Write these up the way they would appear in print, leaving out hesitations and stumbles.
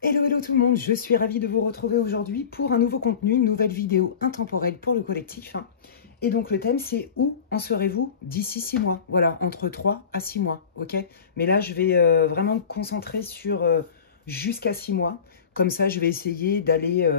Hello, hello tout le monde, je suis ravie de vous retrouver aujourd'hui pour un nouveau contenu, une nouvelle vidéo intemporelle pour le collectif. Et donc le thème c'est où en serez-vous d'ici 6 mois? Voilà, entre 3 à 6 mois, ok? Mais là je vais vraiment me concentrer sur jusqu'à 6 mois. Comme ça je vais essayer d'aller,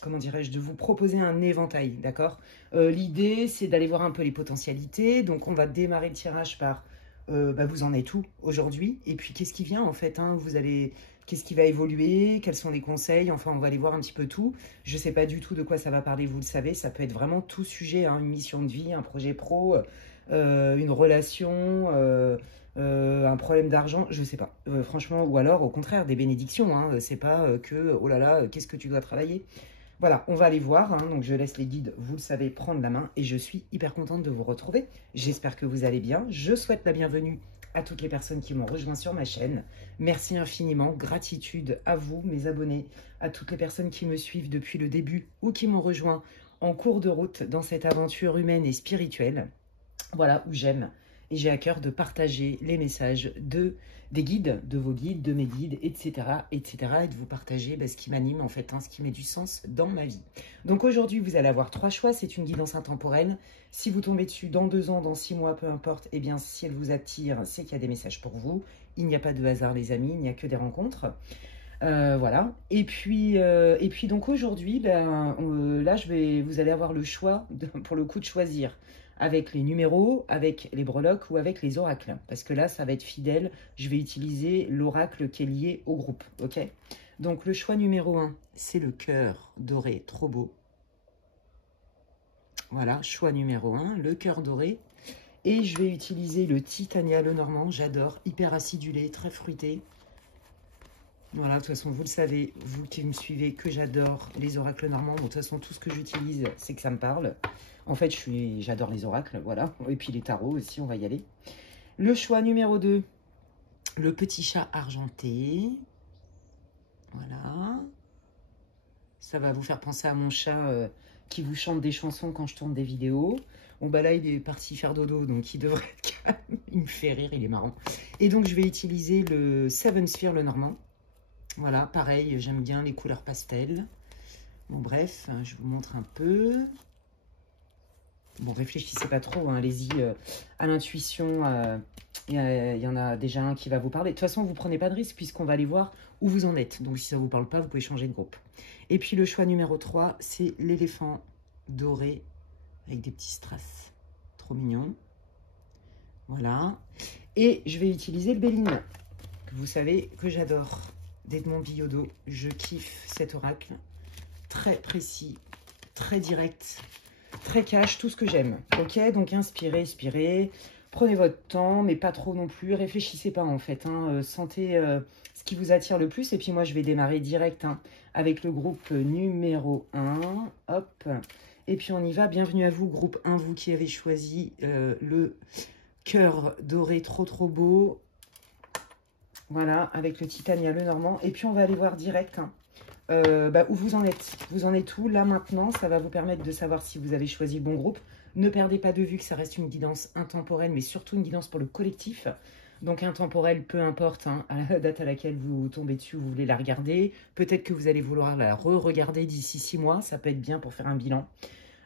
comment dirais-je, de vous proposer un éventail, d'accord? L'idée c'est d'aller voir un peu les potentialités. Donc on va démarrer le tirage par vous en êtes où aujourd'hui? Et puis qu'est-ce qui vient en fait, hein? Vous allez... Qu'est-ce qui va évoluer? Quels sont les conseils? Enfin, on va aller voir un petit peu tout. Je ne sais pas du tout de quoi ça va parler, vous le savez. Ça peut être vraiment tout sujet, hein, une mission de vie, un projet pro, une relation, un problème d'argent, je ne sais pas. Franchement, ou alors, au contraire, des bénédictions. Hein, c'est pas que, oh là là, qu'est-ce que tu dois travailler? Voilà, on va aller voir. Hein, donc, je laisse les guides, vous le savez, prendre la main. Et je suis hyper contente de vous retrouver. J'espère que vous allez bien. Je souhaite la bienvenue à toutes les personnes qui m'ont rejoint sur ma chaîne. Merci infiniment, gratitude à vous, mes abonnés, à toutes les personnes qui me suivent depuis le début ou qui m'ont rejoint en cours de route dans cette aventure humaine et spirituelle. Voilà, où j'aime et j'ai à cœur de partager les messages des guides, de vos guides, de mes guides, etc. etc. et de vous partager ce qui m'anime en fait, hein, ce qui met du sens dans ma vie. Donc aujourd'hui, vous allez avoir 3 choix, c'est une guidance intemporelle. Si vous tombez dessus dans 2 ans, dans 6 mois, peu importe, eh bien si elle vous attire, c'est qu'il y a des messages pour vous. Il n'y a pas de hasard les amis, il n'y a que des rencontres. Voilà. Et puis donc aujourd'hui, là, vous allez avoir le choix, pour le coup, de choisir avec les numéros, avec les breloques ou avec les oracles. Parce que là, ça va être fidèle. Je vais utiliser l'oracle qui est lié au groupe. Ok? Donc, le choix numéro 1, c'est le cœur doré, trop beau. Voilà, choix numéro 1, le cœur doré. Et je vais utiliser le Titania Lenormand. J'adore, hyper acidulé, très fruité. Voilà, de toute façon, vous le savez, vous qui me suivez, que j'adore les oracles normands. De toute façon, tout ce que j'utilise, c'est que ça me parle. En fait, j'adore les oracles, voilà. Et puis les tarots aussi, on va y aller. Le choix numéro 2, le petit chat argenté. Voilà. Ça va vous faire penser à mon chat qui vous chante des chansons quand je tourne des vidéos. Bon, bah là, il est parti faire dodo, donc il devrait être calme. Il me fait rire, il est marrant. Et donc, je vais utiliser le Seven Sphere, le normand. Voilà, pareil, j'aime bien les couleurs pastel. Bon, bref, je vous montre un peu. Bon, réfléchissez pas trop, hein, allez-y à l'intuition. Il y en a déjà un qui va vous parler. De toute façon, vous prenez pas de risque puisqu'on va aller voir où vous en êtes. Donc, si ça vous parle pas, vous pouvez changer de groupe. Et puis, le choix numéro 3, c'est l'éléphant doré avec des petits strass. Trop mignon. Voilà. Et je vais utiliser le Béline, que vous savez que j'adore. D'Edmond Biyodo, je kiffe cet oracle, très précis, très direct, très cash, tout ce que j'aime. Ok, donc inspirez, expirez, prenez votre temps, mais pas trop non plus, réfléchissez pas en fait, hein, sentez ce qui vous attire le plus. Et puis moi je vais démarrer direct avec le groupe numéro 1, hop, et puis on y va. Bienvenue à vous, groupe 1, vous qui avez choisi le cœur doré trop beau. Voilà, avec le Titania Lenormand. Et puis, on va aller voir direct où vous en êtes. Vous en êtes où là maintenant? Ça va vous permettre de savoir si vous avez choisi le bon groupe. Ne perdez pas de vue que ça reste une guidance intemporelle, mais surtout une guidance pour le collectif. Donc, intemporelle, peu importe à la date à laquelle vous tombez dessus, vous voulez la regarder. Peut-être que vous allez vouloir la re-regarder d'ici 6 mois. Ça peut être bien pour faire un bilan.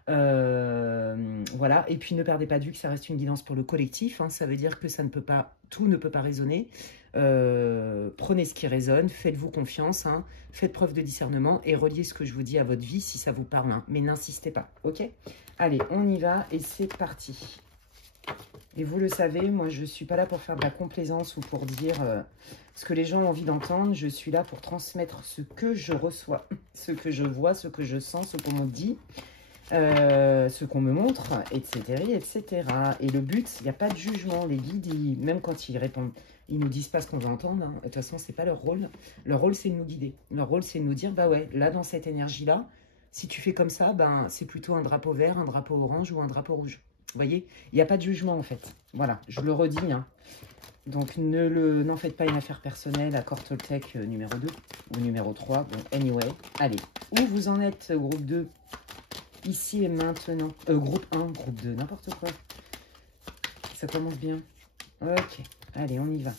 Voilà, et puis ne perdez pas de vue que ça reste une guidance pour le collectif, hein. Ça veut dire que ça ne peut pas, tout ne peut pas résonner. Prenez ce qui résonne, faites-vous confiance, hein. Faites preuve de discernement et reliez ce que je vous dis à votre vie si ça vous parle, hein. Mais n'insistez pas, ok? Allez, on y va et c'est parti. Et vous le savez, moi je ne suis pas là pour faire de la complaisance ou pour dire ce que les gens ont envie d'entendre. Je suis là pour transmettre ce que je reçois, ce que je vois, ce que je sens, ce qu'on me dit. Ce qu'on me montre, etc., etc. Et le but, il n'y a pas de jugement. Les guides, même quand ils répondent, ils nous disent pas ce qu'on veut entendre. Hein. De toute façon, c'est pas leur rôle. Leur rôle, c'est de nous guider. Leur rôle, c'est de nous dire, bah ouais, là, dans cette énergie-là, si tu fais comme ça, ben, c'est plutôt un drapeau vert, un drapeau orange ou un drapeau rouge. Vous voyez, il n'y a pas de jugement, en fait. Voilà, je le redis. Hein. Donc, n'en faites pas une affaire personnelle à Cortoltec numéro 2 ou numéro 3. Bon, anyway, allez. Où vous en êtes, groupe 2 ? Ici et maintenant. Groupe 1, groupe 2, n'importe quoi. Ça commence bien. Ok, allez, on y va.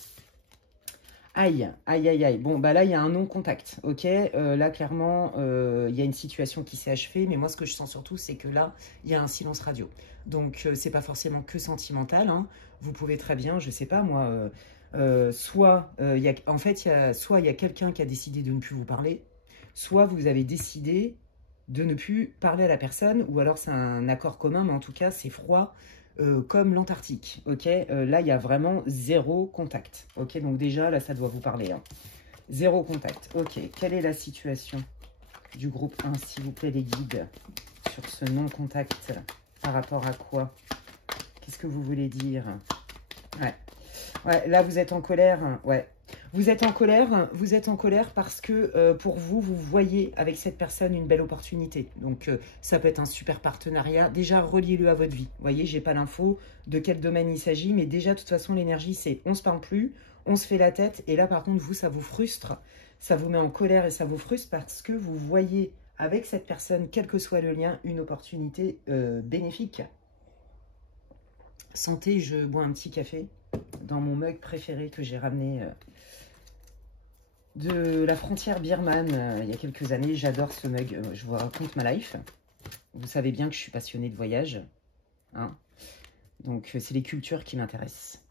Aïe, aïe, aïe, aïe. Bon, bah là, il y a un non-contact, ok. Là, clairement, il y a une situation qui s'est achevée, mais moi, ce que je sens surtout, c'est que là, il y a un silence radio. Donc, c'est pas forcément que sentimental, hein. Vous pouvez très bien, je sais pas, moi, soit, en fait, soit il y a quelqu'un qui a décidé de ne plus vous parler, soit vous avez décidé de ne plus parler à la personne, ou alors c'est un accord commun, mais en tout cas, c'est froid, comme l'Antarctique, ok. Là, il y a vraiment zéro contact, ok. Donc déjà, là, ça doit vous parler, hein. Zéro contact, ok. Quelle est la situation du groupe 1, s'il vous plaît, les guides, sur ce non-contact? Par rapport à quoi? Qu'est-ce que vous voulez dire? Ouais. Ouais, là, vous êtes en colère, ouais. Vous êtes en colère parce que pour vous, vous voyez avec cette personne une belle opportunité. Donc, ça peut être un super partenariat. Déjà, reliez-le à votre vie. Vous voyez, j'ai pas l'info de quel domaine il s'agit, mais déjà, de toute façon, l'énergie, c'est on se parle plus, on se fait la tête. Et là, par contre, vous, ça vous frustre, ça vous met en colère et ça vous frustre parce que vous voyez avec cette personne, quel que soit le lien, une opportunité bénéfique. Santé, je bois un petit café dans mon mug préféré que j'ai ramené de la frontière birmane il y a quelques années. J'adore ce mug, je vous raconte ma life. Vous savez bien que je suis passionnée de voyage, hein. Donc c'est les cultures qui m'intéressent.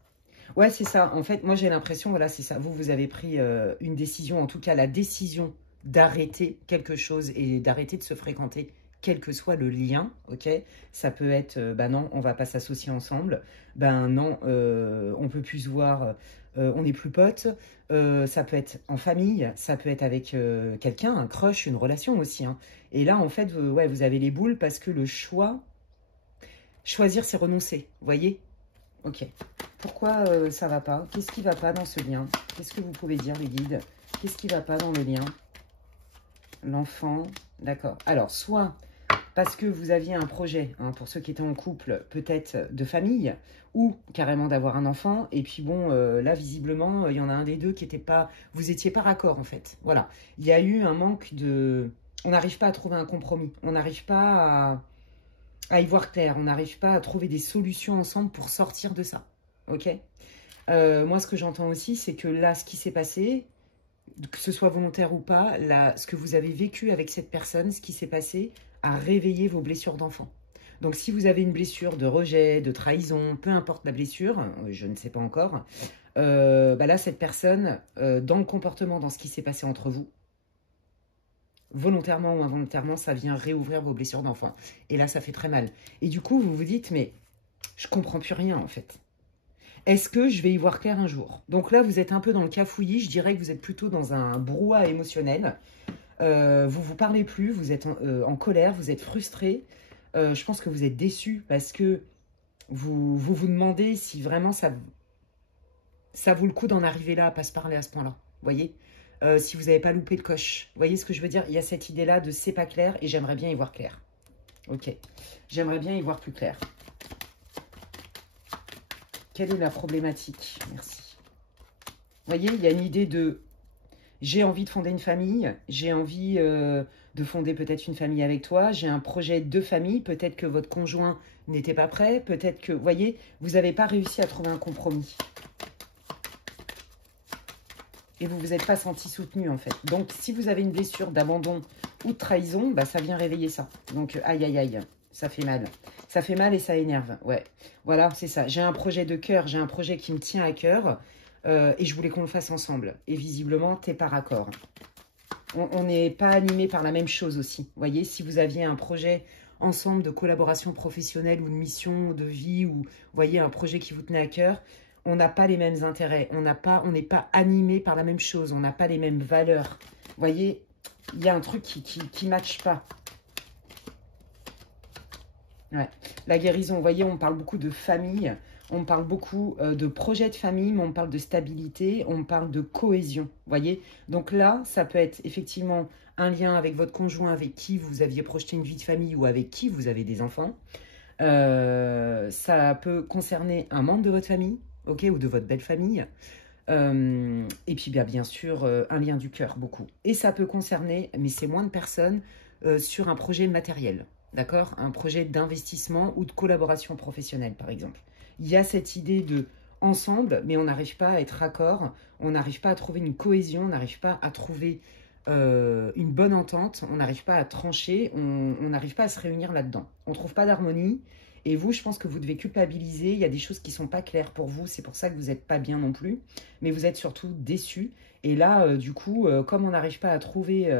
Ouais, c'est ça. En fait, moi j'ai l'impression, voilà, c'est ça. Vous avez pris une décision, en tout cas la décision d'arrêter quelque chose et d'arrêter de se fréquenter, quel que soit le lien, ok. Ça peut être, bah non, on va pas s'associer ensemble, ben non, on peut plus se voir, on n'est plus potes. Ça peut être en famille, ça peut être avec quelqu'un, un crush, une relation aussi, hein. Et là, en fait, ouais, vous avez les boules parce que le choix, choisir, c'est renoncer, vous voyez? Ok. Pourquoi ça va pas? Qu'est-ce qui va pas dans ce lien? Qu'est-ce que vous pouvez dire, les guides? Qu'est-ce qui va pas dans le lien? L'enfant, d'accord. Alors, soit parce que vous aviez un projet, hein, pour ceux qui étaient en couple, peut-être de famille, ou carrément d'avoir un enfant, et puis bon, là, visiblement, il y en a un des deux qui n'était pas... Vous n'étiez pas raccord, en fait. Voilà. Il y a eu un manque de... On n'arrive pas à trouver un compromis. On n'arrive pas à y voir clair. On n'arrive pas à trouver des solutions ensemble pour sortir de ça. Ok. Moi, ce que j'entends aussi, c'est que là, ce qui s'est passé, que ce soit volontaire ou pas, là, ce que vous avez vécu avec cette personne, ce qui s'est passé, a réveillé vos blessures d'enfant. Donc, si vous avez une blessure de rejet, de trahison, peu importe la blessure, je ne sais pas encore, bah là, cette personne, dans le comportement, dans ce qui s'est passé entre vous, volontairement ou involontairement, ça vient réouvrir vos blessures d'enfant. Et là, ça fait très mal. Et du coup, vous vous dites, mais je comprends plus rien, en fait. Est-ce que je vais y voir clair un jour? Donc là, vous êtes un peu dans le cafouillis. Je dirais que vous êtes plutôt dans un brouhaha émotionnel. Vous vous parlez plus, vous êtes en colère, vous êtes frustré. Je pense que vous êtes déçu parce que vous demandez si vraiment ça vaut le coup d'en arriver là, à pas se parler à ce point-là. Vous voyez? Si vous n'avez pas loupé le coche. Vous voyez ce que je veux dire? Il y a cette idée-là de c'est pas clair et j'aimerais bien y voir clair. Ok. J'aimerais bien y voir plus clair. Quelle est la problématique? Merci. Vous voyez, il y a une idée de... J'ai envie de fonder une famille, j'ai envie de fonder peut-être une famille avec toi, j'ai un projet de famille, peut-être que votre conjoint n'était pas prêt, peut-être que, vous voyez, vous n'avez pas réussi à trouver un compromis. Et vous ne vous êtes pas senti soutenu, en fait. Donc, si vous avez une blessure d'abandon ou de trahison, bah, ça vient réveiller ça. Donc, aïe, aïe, aïe, ça fait mal. Ça fait mal et ça énerve, ouais. Voilà, c'est ça. J'ai un projet de cœur, j'ai un projet qui me tient à cœur. Et je voulais qu'on le fasse ensemble. Et visiblement, t'es pas raccord. On n'est pas animé par la même chose aussi. Vous voyez, si vous aviez un projet ensemble de collaboration professionnelle ou de mission, de vie, ou vous voyez, un projet qui vous tenait à cœur, on n'a pas les mêmes intérêts. On n'est pas animé par la même chose. On n'a pas les mêmes valeurs. Vous voyez, il y a un truc qui matche pas. Ouais. La guérison, vous voyez, on parle beaucoup de famille. On parle beaucoup de projet de famille, mais on parle de stabilité, on parle de cohésion, vous voyez. Donc là, ça peut être effectivement un lien avec votre conjoint, avec qui vous aviez projeté une vie de famille ou avec qui vous avez des enfants. Ça peut concerner un membre de votre famille, ok, ou de votre belle famille. Et puis bien sûr, un lien du cœur, beaucoup. Et ça peut concerner, mais c'est moins de personnes, sur un projet matériel, d'accord? Un projet d'investissement ou de collaboration professionnelle, par exemple. Il y a cette idée de ensemble, mais on n'arrive pas à être raccord, on n'arrive pas à trouver une cohésion, on n'arrive pas à trouver une bonne entente, on n'arrive pas à trancher, on n'arrive pas à se réunir là-dedans. On ne trouve pas d'harmonie. Et vous, je pense que vous devez culpabiliser. Il y a des choses qui ne sont pas claires pour vous. C'est pour ça que vous n'êtes pas bien non plus. Mais vous êtes surtout déçus. Et là, du coup, comme on n'arrive pas à trouver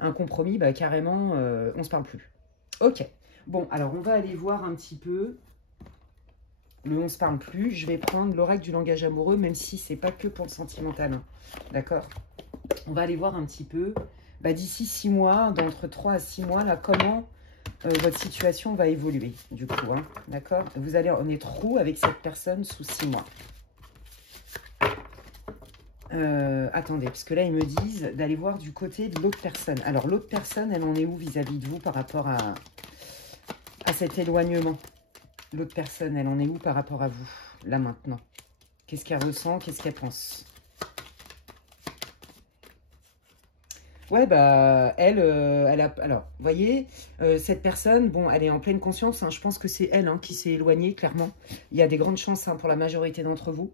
un compromis, bah, carrément, on ne se parle plus. Ok. Bon, alors on va aller voir un petit peu le on se parle plus. Je vais prendre l'oracle du langage amoureux, même si c'est pas que pour le sentimental. Hein. D'accord? On va aller voir un petit peu, bah, d'ici 6 mois, d'entre 3 à 6 mois, là, comment votre situation va évoluer, du coup. Hein, d'accord? Vous allez en être où avec cette personne sous 6 mois? Attendez, parce que là, ils me disent d'aller voir du côté de l'autre personne. Alors, l'autre personne, elle en est où vis-à-vis de vous par rapport à cet éloignement? L'autre personne, elle en est où par rapport à vous, là, maintenant? Qu'est-ce qu'elle ressent? Qu'est-ce qu'elle pense? Ouais, bah, elle a... Alors, vous voyez, cette personne, bon, elle est en pleine conscience. Hein, je pense que c'est elle qui s'est éloignée, clairement. Il y a des grandes chances pour la majorité d'entre vous.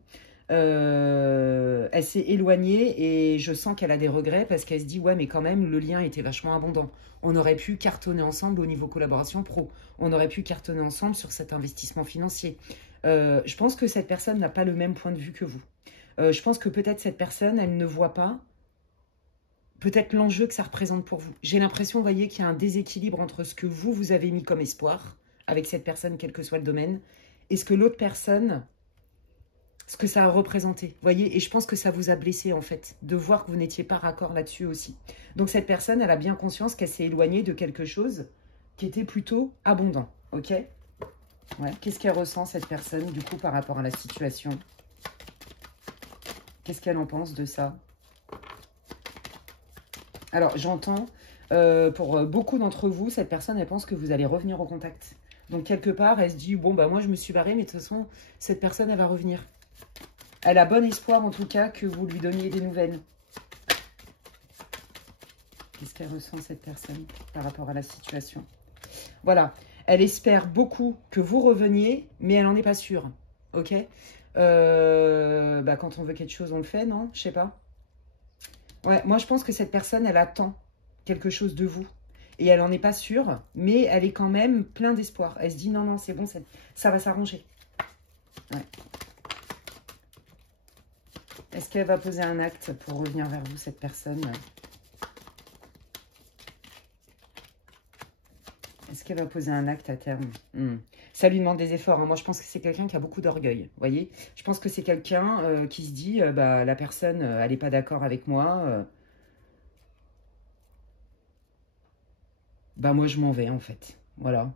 Elle s'est éloignée et je sens qu'elle a des regrets parce qu'elle se dit, ouais, mais quand même, le lien était vachement abondant. On aurait pu cartonner ensemble au niveau collaboration pro. On aurait pu cartonner ensemble sur cet investissement financier. Je pense que cette personne n'a pas le même point de vue que vous. Je pense que peut-être cette personne, elle ne voit pas peut-être l'enjeu que ça représente pour vous. J'ai l'impression, vous voyez, qu'il y a un déséquilibre entre ce que vous avez mis comme espoir avec cette personne, quel que soit le domaine, et ce que l'autre personne, ce que ça a représenté. Vous voyez, et je pense que ça vous a blessé, en fait, de voir que vous n'étiez pas raccord là-dessus aussi. Donc cette personne, elle a bien conscience qu'elle s'est éloignée de quelque chose qui était plutôt abondant. Ok? Ouais. Qu'est-ce qu'elle ressent, cette personne, du coup, par rapport à la situation? Qu'est-ce qu'elle en pense de ça? Alors, j'entends, pour beaucoup d'entre vous, cette personne, elle pense que vous allez revenir au contact. Donc, quelque part, elle se dit, bon, bah moi, je me suis barrée, mais de toute façon, cette personne, elle va revenir. Elle a bon espoir, en tout cas, que vous lui donniez des nouvelles. Qu'est-ce qu'elle ressent, cette personne, par rapport à la situation? Voilà. Elle espère beaucoup que vous reveniez, mais elle n'en est pas sûre. Ok? Bah, quand on veut quelque chose, on le fait, non? Je sais pas. Ouais, moi je pense que cette personne, elle attend quelque chose de vous. Et elle n'en est pas sûre, mais elle est quand même plein d'espoir. Elle se dit non, non, c'est bon, ça va s'arranger. Ouais. Est-ce qu'elle va poser un acte pour revenir vers vous, cette personne? Est-ce qu'elle va poser un acte à terme? Ça lui demande des efforts. Hein. Moi, je pense que c'est quelqu'un qui a beaucoup d'orgueil. Vous voyez? Je pense que c'est quelqu'un qui se dit, bah, la personne, elle n'est pas d'accord avec moi. Bah, moi, je m'en vais, en fait. Voilà.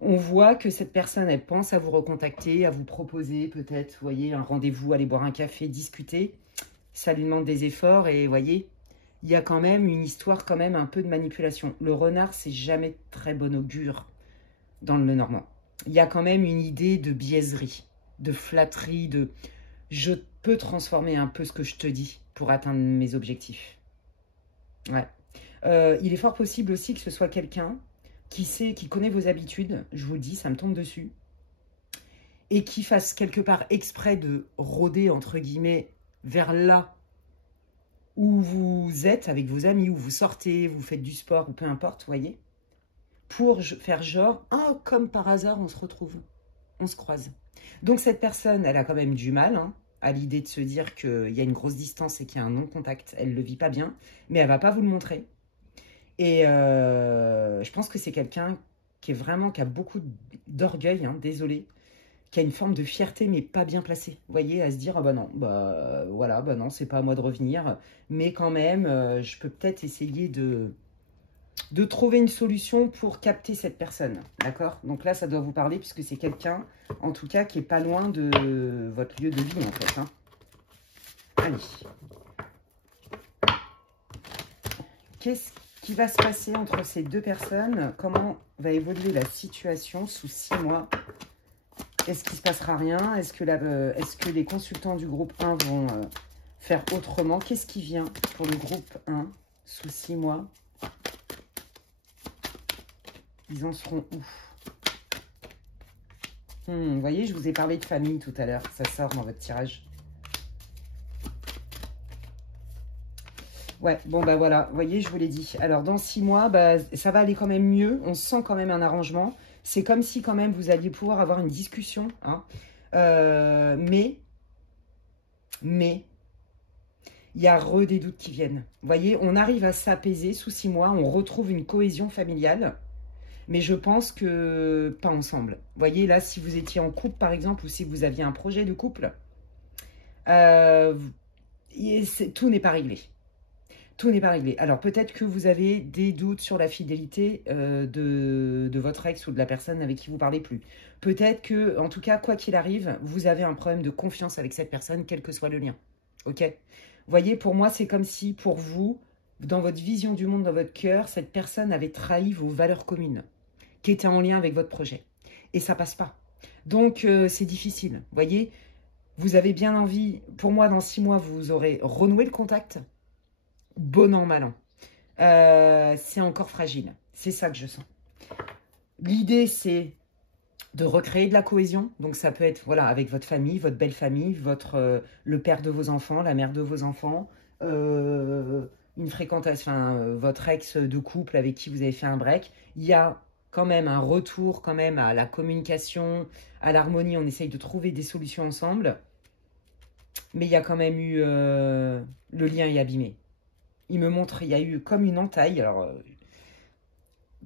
On voit que cette personne, elle pense à vous recontacter, à vous proposer peut-être, vous voyez, un rendez-vous, aller boire un café, discuter. Ça lui demande des efforts et, vous voyez, il y a quand même une histoire, quand même un peu de manipulation. Le renard, c'est jamais très bon augure dans le Lenormand. Il y a quand même une idée de biaiserie, de flatterie, de je peux transformer un peu ce que je te dis pour atteindre mes objectifs. Ouais. Il est fort possible aussi que ce soit quelqu'un qui sait, qui connaît vos habitudes, je vous le dis, ça me tombe dessus, et qui fasse quelque part exprès de rôder, entre guillemets, vers là où vous êtes avec vos amis, où vous sortez, vous faites du sport, ou peu importe, vous voyez, pour faire genre, ah, comme par hasard, on se retrouve, on se croise. Donc cette personne, elle a quand même du mal à l'idée de se dire qu'il y a une grosse distance et qu'il y a un non-contact. Elle ne le vit pas bien, mais elle ne va pas vous le montrer. Et je pense que c'est quelqu'un qui a beaucoup d'orgueil, désolé, qui a une forme de fierté, mais pas bien placée. Vous voyez, à se dire, ah bah non, bah voilà, bah non, c'est pas à moi de revenir. Mais quand même, je peux peut-être essayer de trouver une solution pour capter cette personne. D'accord? Donc là, ça doit vous parler, puisque c'est quelqu'un, en tout cas, qui est pas loin de votre lieu de vie, en fait. Allez. Qu'est-ce qui va se passer entre ces deux personnes? Comment va évoluer la situation sous 6 mois? Est-ce qu'il ne se passera rien? Est-ce que les consultants du groupe 1 vont faire autrement? Qu'est-ce qui vient pour le groupe 1 sous 6 mois? Ils en seront où? Vous voyez, je vous ai parlé de famille tout à l'heure. Ça sort dans votre tirage. Ouais, bon, bah voilà. Vous voyez, je vous l'ai dit. Alors, dans 6 mois, bah, ça va aller quand même mieux. On sent quand même un arrangement. C'est comme si, quand même, vous alliez pouvoir avoir une discussion. Hein. Mais, il y a des doutes qui viennent. Vous voyez, on arrive à s'apaiser sous 6 mois. On retrouve une cohésion familiale. Mais je pense que pas ensemble. Vous voyez, là, si vous étiez en couple, par exemple, ou si vous aviez un projet de couple, tout n'est pas réglé. Tout n'est pas réglé. Alors, peut-être que vous avez des doutes sur la fidélité de votre ex ou de la personne avec qui vous parlez plus. Peut-être que, en tout cas, quoi qu'il arrive, vous avez un problème de confiance avec cette personne, quel que soit le lien. Ok? Vous voyez, pour moi, c'est comme si, pour vous, dans votre vision du monde, dans votre cœur, cette personne avait trahi vos valeurs communes, qui étaient en lien avec votre projet. Et ça passe pas. Donc, c'est difficile. Vous voyez, vous avez bien envie, pour moi, dans 6 mois, vous aurez renoué le contact. Bon an, mal an. C'est encore fragile. C'est ça que je sens. L'idée, c'est de recréer de la cohésion. Donc, ça peut être voilà, avec votre famille, votre belle famille, le père de vos enfants, la mère de vos enfants, une fréquentation, votre ex de couple avec qui vous avez fait un break. Il y a quand même un retour quand même à la communication, à l'harmonie. On essaye de trouver des solutions ensemble. Mais il y a quand même eu... le lien est abîmé. Il me montre, il y a eu comme une entaille, alors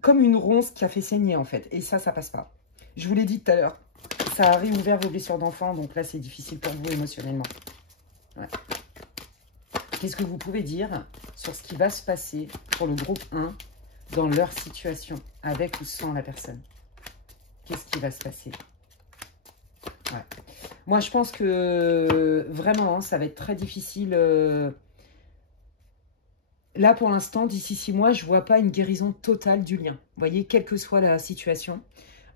comme une ronce qui a fait saigner en fait. Et ça passe pas. Je vous l'ai dit tout à l'heure, ça a réouvert vos blessures d'enfant, donc là c'est difficile pour vous émotionnellement. Ouais. Qu'est-ce que vous pouvez dire sur ce qui va se passer pour le groupe 1 dans leur situation, avec ou sans la personne? Qu'est-ce qui va se passer? Ouais. Moi je pense que vraiment, hein, ça va être très difficile... Là, pour l'instant, d'ici 6 mois, je ne vois pas une guérison totale du lien. Vous voyez, quelle que soit la situation,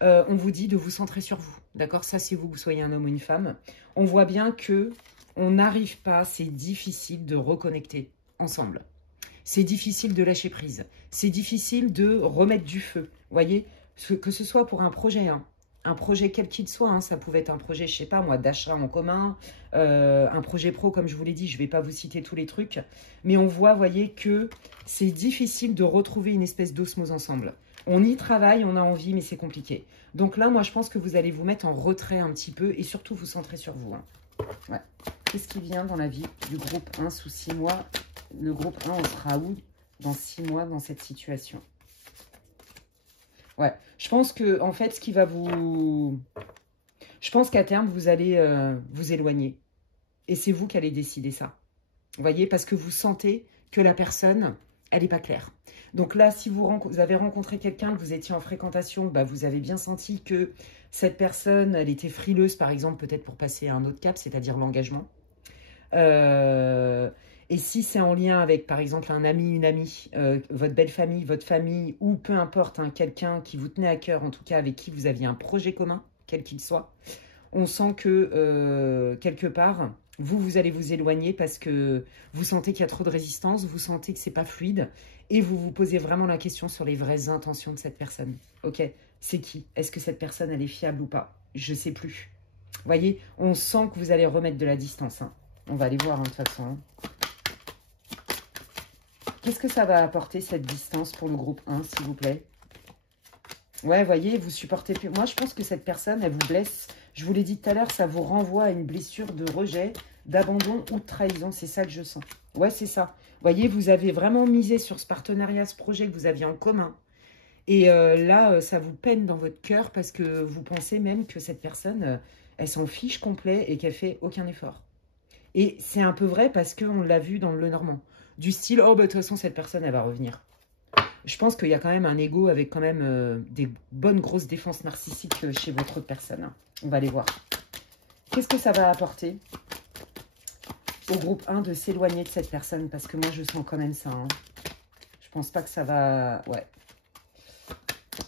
on vous dit de vous centrer sur vous. D'accord? Ça, c'est vous soyez un homme ou une femme. On voit bien que on n'arrive pas, c'est difficile de reconnecter ensemble. C'est difficile de lâcher prise. C'est difficile de remettre du feu. Vous voyez, que ce soit pour un projet, hein. Un projet quel qu'il soit, hein, ça pouvait être un projet, je ne sais pas moi, d'achat en commun, un projet pro, comme je vous l'ai dit, je ne vais pas vous citer tous les trucs, mais on voit, voyez, que c'est difficile de retrouver une espèce d'osmose ensemble. On y travaille, on a envie, mais c'est compliqué. Donc là, moi, je pense que vous allez vous mettre en retrait un petit peu et surtout vous centrer sur vous. Hein. Ouais. Qu'est-ce qui vient dans la vie du groupe 1 sous 6 mois? Le groupe 1, on sera où dans 6 mois dans cette situation? Ouais, je pense que, en fait, ce qui va vous... Je pense qu'à terme, vous allez vous éloigner. Et c'est vous qui allez décider ça. Vous voyez, parce que vous sentez que la personne, elle n'est pas claire. Donc là, si vous avez rencontré quelqu'un, que vous étiez en fréquentation, bah, vous avez bien senti que cette personne, elle était frileuse, par exemple, peut-être pour passer à un autre cap, c'est-à-dire l'engagement. Et si c'est en lien avec, par exemple, un ami, une amie, votre belle famille, votre famille, ou peu importe, hein, quelqu'un qui vous tenait à cœur, en tout cas avec qui vous aviez un projet commun, quel qu'il soit, on sent que, quelque part, vous allez vous éloigner parce que vous sentez qu'il y a trop de résistance, vous sentez que c'est pas fluide, et vous vous posez vraiment la question sur les vraies intentions de cette personne. Ok, c'est qui? Est-ce que cette personne, elle est fiable ou pas? Je sais plus. Vous voyez, on sent que vous allez remettre de la distance, hein. On va aller voir, hein, de toute façon. Hein. Qu'est-ce que ça va apporter, cette distance, pour le groupe 1, s'il vous plaît? Ouais, voyez, vous supportez plus. Moi, je pense que cette personne, elle vous blesse. Je vous l'ai dit tout à l'heure, ça vous renvoie à une blessure de rejet, d'abandon ou de trahison. C'est ça que je sens. Ouais, c'est ça. Voyez, vous avez vraiment misé sur ce partenariat, ce projet que vous aviez en commun. Et là, ça vous peine dans votre cœur parce que vous pensez même que cette personne, elle s'en fiche complet et qu'elle fait aucun effort. Et c'est un peu vrai parce qu'on l'a vu dans le Normand. Du style, oh, bah, de toute façon, cette personne, elle va revenir. Je pense qu'il y a quand même un ego avec quand même des bonnes grosses défenses narcissiques chez votre autre personne. Hein. On va les voir. Qu'est-ce que ça va apporter au groupe 1 de s'éloigner de cette personne? Parce que moi, je sens quand même ça. Hein. Je pense pas que ça va... Ouais.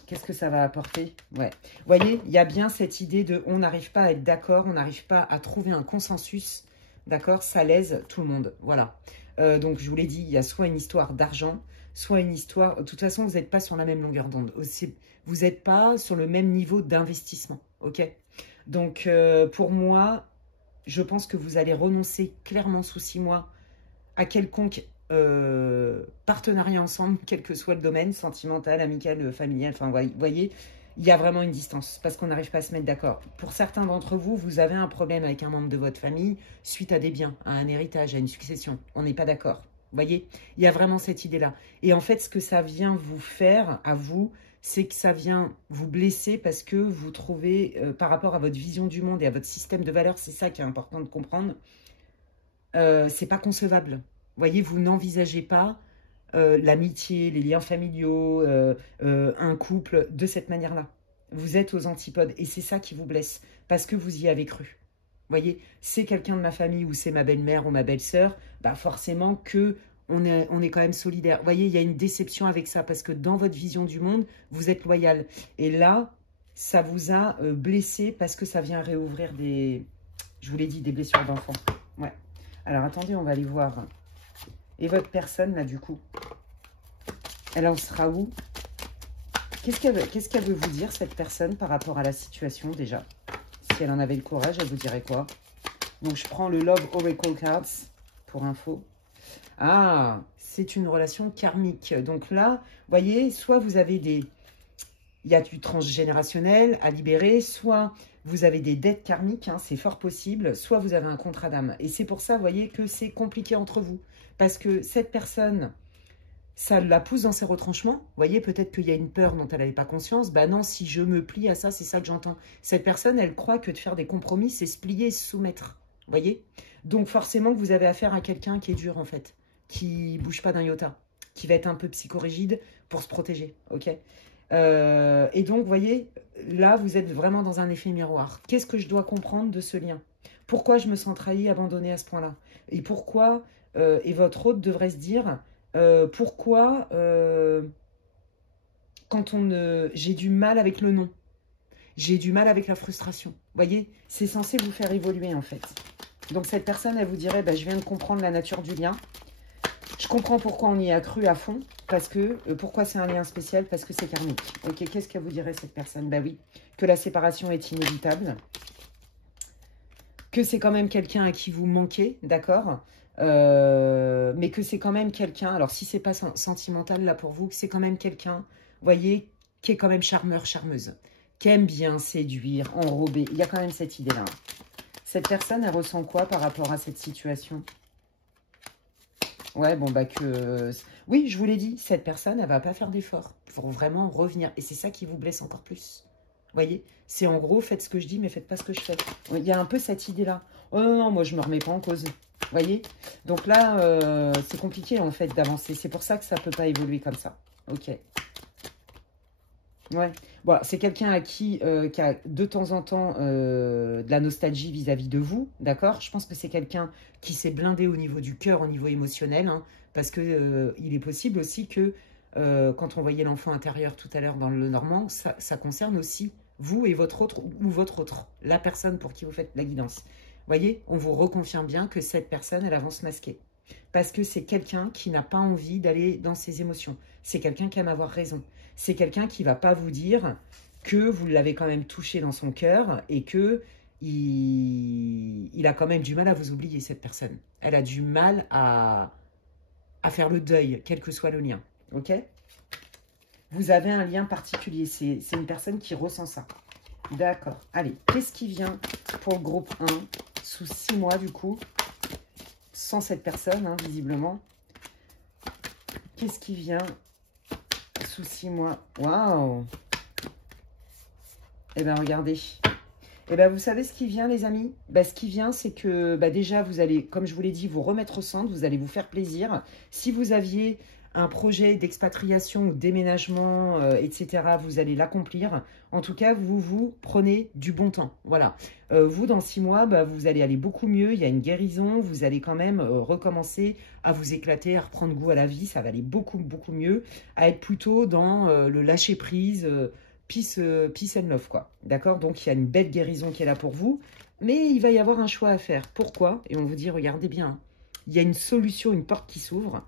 Qu'est-ce que ça va apporter? Ouais. Vous voyez, il y a bien cette idée de on n'arrive pas à être d'accord, on n'arrive pas à trouver un consensus. D'accord? Ça lèse tout le monde. Voilà. Donc, je vous l'ai dit, il y a soit une histoire d'argent, soit une histoire... De toute façon, vous n'êtes pas sur la même longueur d'onde. Vous n'êtes pas sur le même niveau d'investissement. Ok? Donc, pour moi, je pense que vous allez renoncer clairement sous 6 mois à quelconque partenariat ensemble, quel que soit le domaine, sentimental, amical, familial, enfin, vous voyez, il y a vraiment une distance, parce qu'on n'arrive pas à se mettre d'accord. Pour certains d'entre vous, vous avez un problème avec un membre de votre famille, suite à des biens, à un héritage, à une succession. On n'est pas d'accord, vous voyez. Il y a vraiment cette idée-là. Et en fait, ce que ça vient vous faire, à vous, c'est que ça vient vous blesser parce que vous trouvez, par rapport à votre vision du monde et à votre système de valeurs, c'est ça qui est important de comprendre, c'est pas concevable. Vous voyez, vous n'envisagez pas l'amitié, les liens familiaux, un couple de cette manière-là. Vous êtes aux antipodes et c'est ça qui vous blesse parce que vous y avez cru. Vous voyez, c'est quelqu'un de ma famille ou c'est ma belle-mère ou ma belle-sœur, bah forcément que on est quand même solidaire. Vous voyez, il y a une déception avec ça parce que dans votre vision du monde, vous êtes loyal. Et là, ça vous a blessé parce que ça vient réouvrir des, je vous l'ai dit, des blessures d'enfant. Ouais. Alors attendez, on va aller voir. Et votre personne, là, du coup, elle en sera où? Qu'est-ce qu'elle veut vous dire, cette personne, par rapport à la situation, déjà? Si elle en avait le courage, elle vous dirait quoi? Donc, je prends le Love Oracle Cards pour info. Ah, c'est une relation karmique. Donc là, vous voyez, soit vous avez des... Il y a du transgénérationnel à libérer, soit vous avez des dettes karmiques, hein, c'est fort possible, soit vous avez un contrat d'âme. Et c'est pour ça, vous voyez, que c'est compliqué entre vous. Parce que cette personne, ça la pousse dans ses retranchements. Vous voyez, peut-être qu'il y a une peur dont elle n'avait pas conscience. Bah non, si je me plie à ça, c'est ça que j'entends. Cette personne, elle croit que de faire des compromis, c'est se plier et se soumettre. Vous voyez? Donc forcément que vous avez affaire à quelqu'un qui est dur, en fait. Qui bouge pas d'un iota. Qui va être un peu psychorigide pour se protéger. Ok? Et donc, vous voyez, là, vous êtes vraiment dans un effet miroir. Qu'est-ce que je dois comprendre de ce lien? Pourquoi je me sens trahi, abandonné à ce point-là? Et pourquoi, et votre hôte devrait se dire, pourquoi, quand j'ai du mal avec le non, j'ai du mal avec la frustration. Vous voyez, c'est censé vous faire évoluer, en fait. Donc, cette personne, elle vous dirait, bah, je viens de comprendre la nature du lien. Je comprends pourquoi on y a cru à fond, parce que, pourquoi c'est un lien spécial, parce que c'est karmique. Ok, qu'est-ce qu'elle vous dirait, cette personne? Bah oui, que la séparation est inévitable, que c'est quand même quelqu'un à qui vous manquez, d'accord, mais que c'est quand même quelqu'un, alors si c'est pas sentimental là pour vous, que c'est quand même quelqu'un, voyez, qui est quand même charmeur, charmeuse, qui aime bien séduire, enrober, il y a quand même cette idée-là. Cette personne, elle ressent quoi par rapport à cette situation? Ouais, bon, bah que... Oui, je vous l'ai dit, cette personne, elle va pas faire d'effort pour vraiment revenir. Et c'est ça qui vous blesse encore plus. Vous voyez? C'est en gros, faites ce que je dis, mais faites pas ce que je fais. Il y a un peu cette idée-là. Oh non, non, moi, je me remets pas en cause. Vous voyez? Donc là, c'est compliqué, en fait, d'avancer. C'est pour ça que ça peut pas évoluer comme ça. Ok. Ouais, bon, c'est quelqu'un à qui a de temps en temps de la nostalgie vis-à-vis de vous, d'accord? Je pense que c'est quelqu'un qui s'est blindé au niveau du cœur, au niveau émotionnel, hein, parce que il est possible aussi que quand on voyait l'enfant intérieur tout à l'heure dans le Normand, ça concerne aussi vous et votre autre, ou votre autre, la personne pour qui vous faites la guidance. Vous voyez, on vous reconfirme bien que cette personne, elle avance masquée. Parce que c'est quelqu'un qui n'a pas envie d'aller dans ses émotions. C'est quelqu'un qui aime avoir raison. C'est quelqu'un qui ne va pas vous dire que vous l'avez quand même touché dans son cœur et que il a quand même du mal à vous oublier, cette personne. Elle a du mal à faire le deuil, quel que soit le lien. Ok? Vous avez un lien particulier. C'est une personne qui ressent ça. D'accord. Allez, qu'est-ce qui vient pour le groupe 1 sous 6 mois du coup? Sans cette personne, hein, visiblement. Qu'est-ce qui vient sous 6 mois? Waouh! Eh bien, regardez. Eh bien, vous savez ce qui vient, les amis? Ben, ce qui vient, c'est que déjà, vous allez, comme je vous l'ai dit, vous remettre au centre. Vous allez vous faire plaisir. Si vous aviez un projet d'expatriation ou déménagement, etc., vous allez l'accomplir. En tout cas, vous prenez du bon temps. Voilà. Vous, dans 6 mois, vous allez aller beaucoup mieux. Il y a une guérison. Vous allez quand même recommencer à vous éclater, à reprendre goût à la vie. Ça va aller beaucoup, beaucoup mieux. À être plutôt dans le lâcher-prise, peace and love, quoi. D'accord? Donc, il y a une belle guérison qui est là pour vous. Mais il va y avoir un choix à faire. Pourquoi? Et on vous dit, regardez bien. Il y a une solution, une porte qui s'ouvre.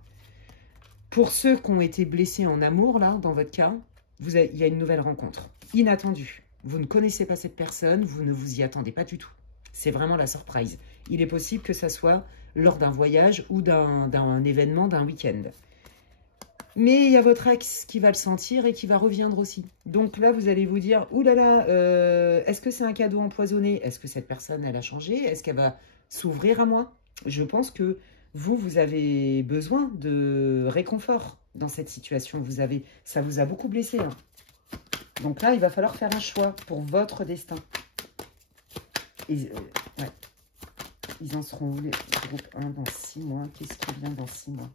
Pour ceux qui ont été blessés en amour, là, dans votre cas, il y a une nouvelle rencontre. Inattendue. Vous ne connaissez pas cette personne, vous ne vous y attendez pas du tout. C'est vraiment la surprise. Il est possible que ça soit lors d'un voyage ou d'un événement, d'un week-end. Mais il y a votre ex qui va le sentir et qui va reviendre aussi. Donc là, vous allez vous dire, ouh là là, est-ce que c'est un cadeau empoisonné? Est-ce que cette personne, elle a changé? Est-ce qu'elle va s'ouvrir à moi? Je pense que vous avez besoin de réconfort dans cette situation. Ça vous a beaucoup blessé. Hein. Donc là, il va falloir faire un choix pour votre destin. Et, ouais. Ils en seront où, les groupes 1 dans 6 mois? Qu'est-ce qui vient dans 6 mois?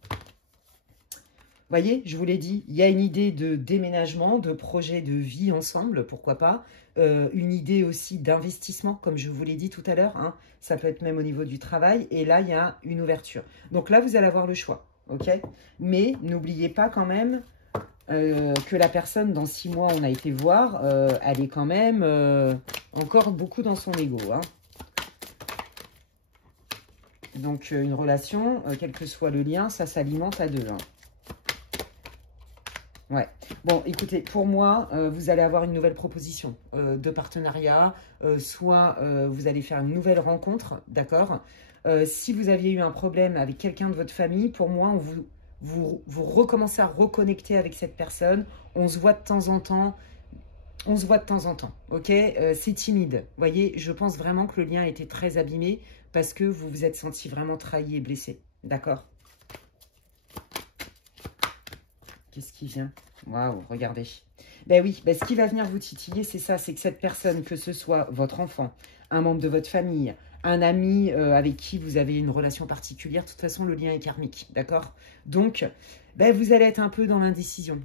Voyez, je vous l'ai dit, il y a une idée de déménagement, de projet de vie ensemble, pourquoi pas. Une idée aussi d'investissement, comme je vous l'ai dit tout à l'heure. Hein. Ça peut être même au niveau du travail. Et là, il y a une ouverture. Donc là, vous allez avoir le choix. Ok. Mais n'oubliez pas quand même que la personne, dans 6 mois, on a été voir, elle est quand même encore beaucoup dans son ego. Hein. Donc, une relation, quel que soit le lien, ça s'alimente à deux. Hein. Ouais. Bon, écoutez, pour moi, vous allez avoir une nouvelle proposition de partenariat. Soit vous allez faire une nouvelle rencontre, d'accord. Si vous aviez eu un problème avec quelqu'un de votre famille, pour moi, vous recommencez à reconnecter avec cette personne. On se voit de temps en temps. On se voit de temps en temps, ok. C'est timide. Vous voyez, je pense vraiment que le lien a été très abîmé parce que vous vous êtes senti vraiment trahi et blessé, d'accord. Qu'est-ce qui vient? Waouh, regardez. Ben oui, ben ce qui va venir vous titiller, c'est ça. C'est que cette personne, que ce soit votre enfant, un membre de votre famille, un ami avec qui vous avez une relation particulière, de toute façon, le lien est karmique, d'accord. Donc, ben, vous allez être un peu dans l'indécision.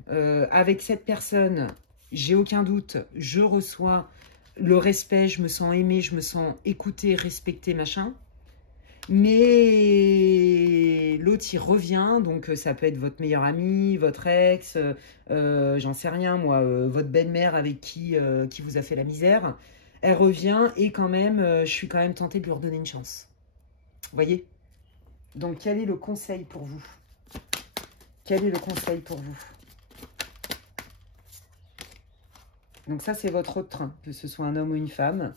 Avec cette personne, j'ai aucun doute, je reçois le respect, je me sens aimée, je me sens écoutée, respectée, machin. Mais l'autre, il revient, donc ça peut être votre meilleur ami, votre ex, j'en sais rien, moi, votre belle-mère avec qui vous a fait la misère. Elle revient et quand même, je suis quand même tentée de lui redonner une chance. Vous voyez? Donc, quel est le conseil pour vous? Quel est le conseil pour vous? Donc ça, c'est votre autre train, que ce soit un homme ou une femme.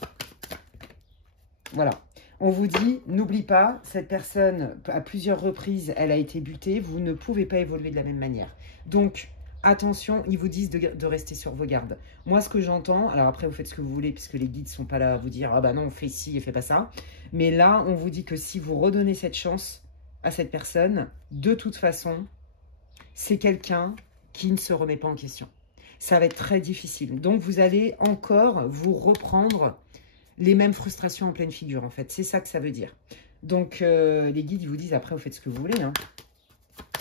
Voilà. On vous dit, n'oublie pas, cette personne, à plusieurs reprises, elle a été butée. Vous ne pouvez pas évoluer de la même manière. Donc, attention, ils vous disent de rester sur vos gardes. Moi, ce que j'entends, alors après, vous faites ce que vous voulez, puisque les guides ne sont pas là à vous dire, ah bah non, fais ci et fais pas ça. Mais là, on vous dit que si vous redonnez cette chance à cette personne, de toute façon, c'est quelqu'un qui ne se remet pas en question. Ça va être très difficile. Donc, vous allez encore vous reprendre les mêmes frustrations en pleine figure, en fait. C'est ça que ça veut dire. Donc, les guides, ils vous disent, après, vous faites ce que vous voulez. Hein.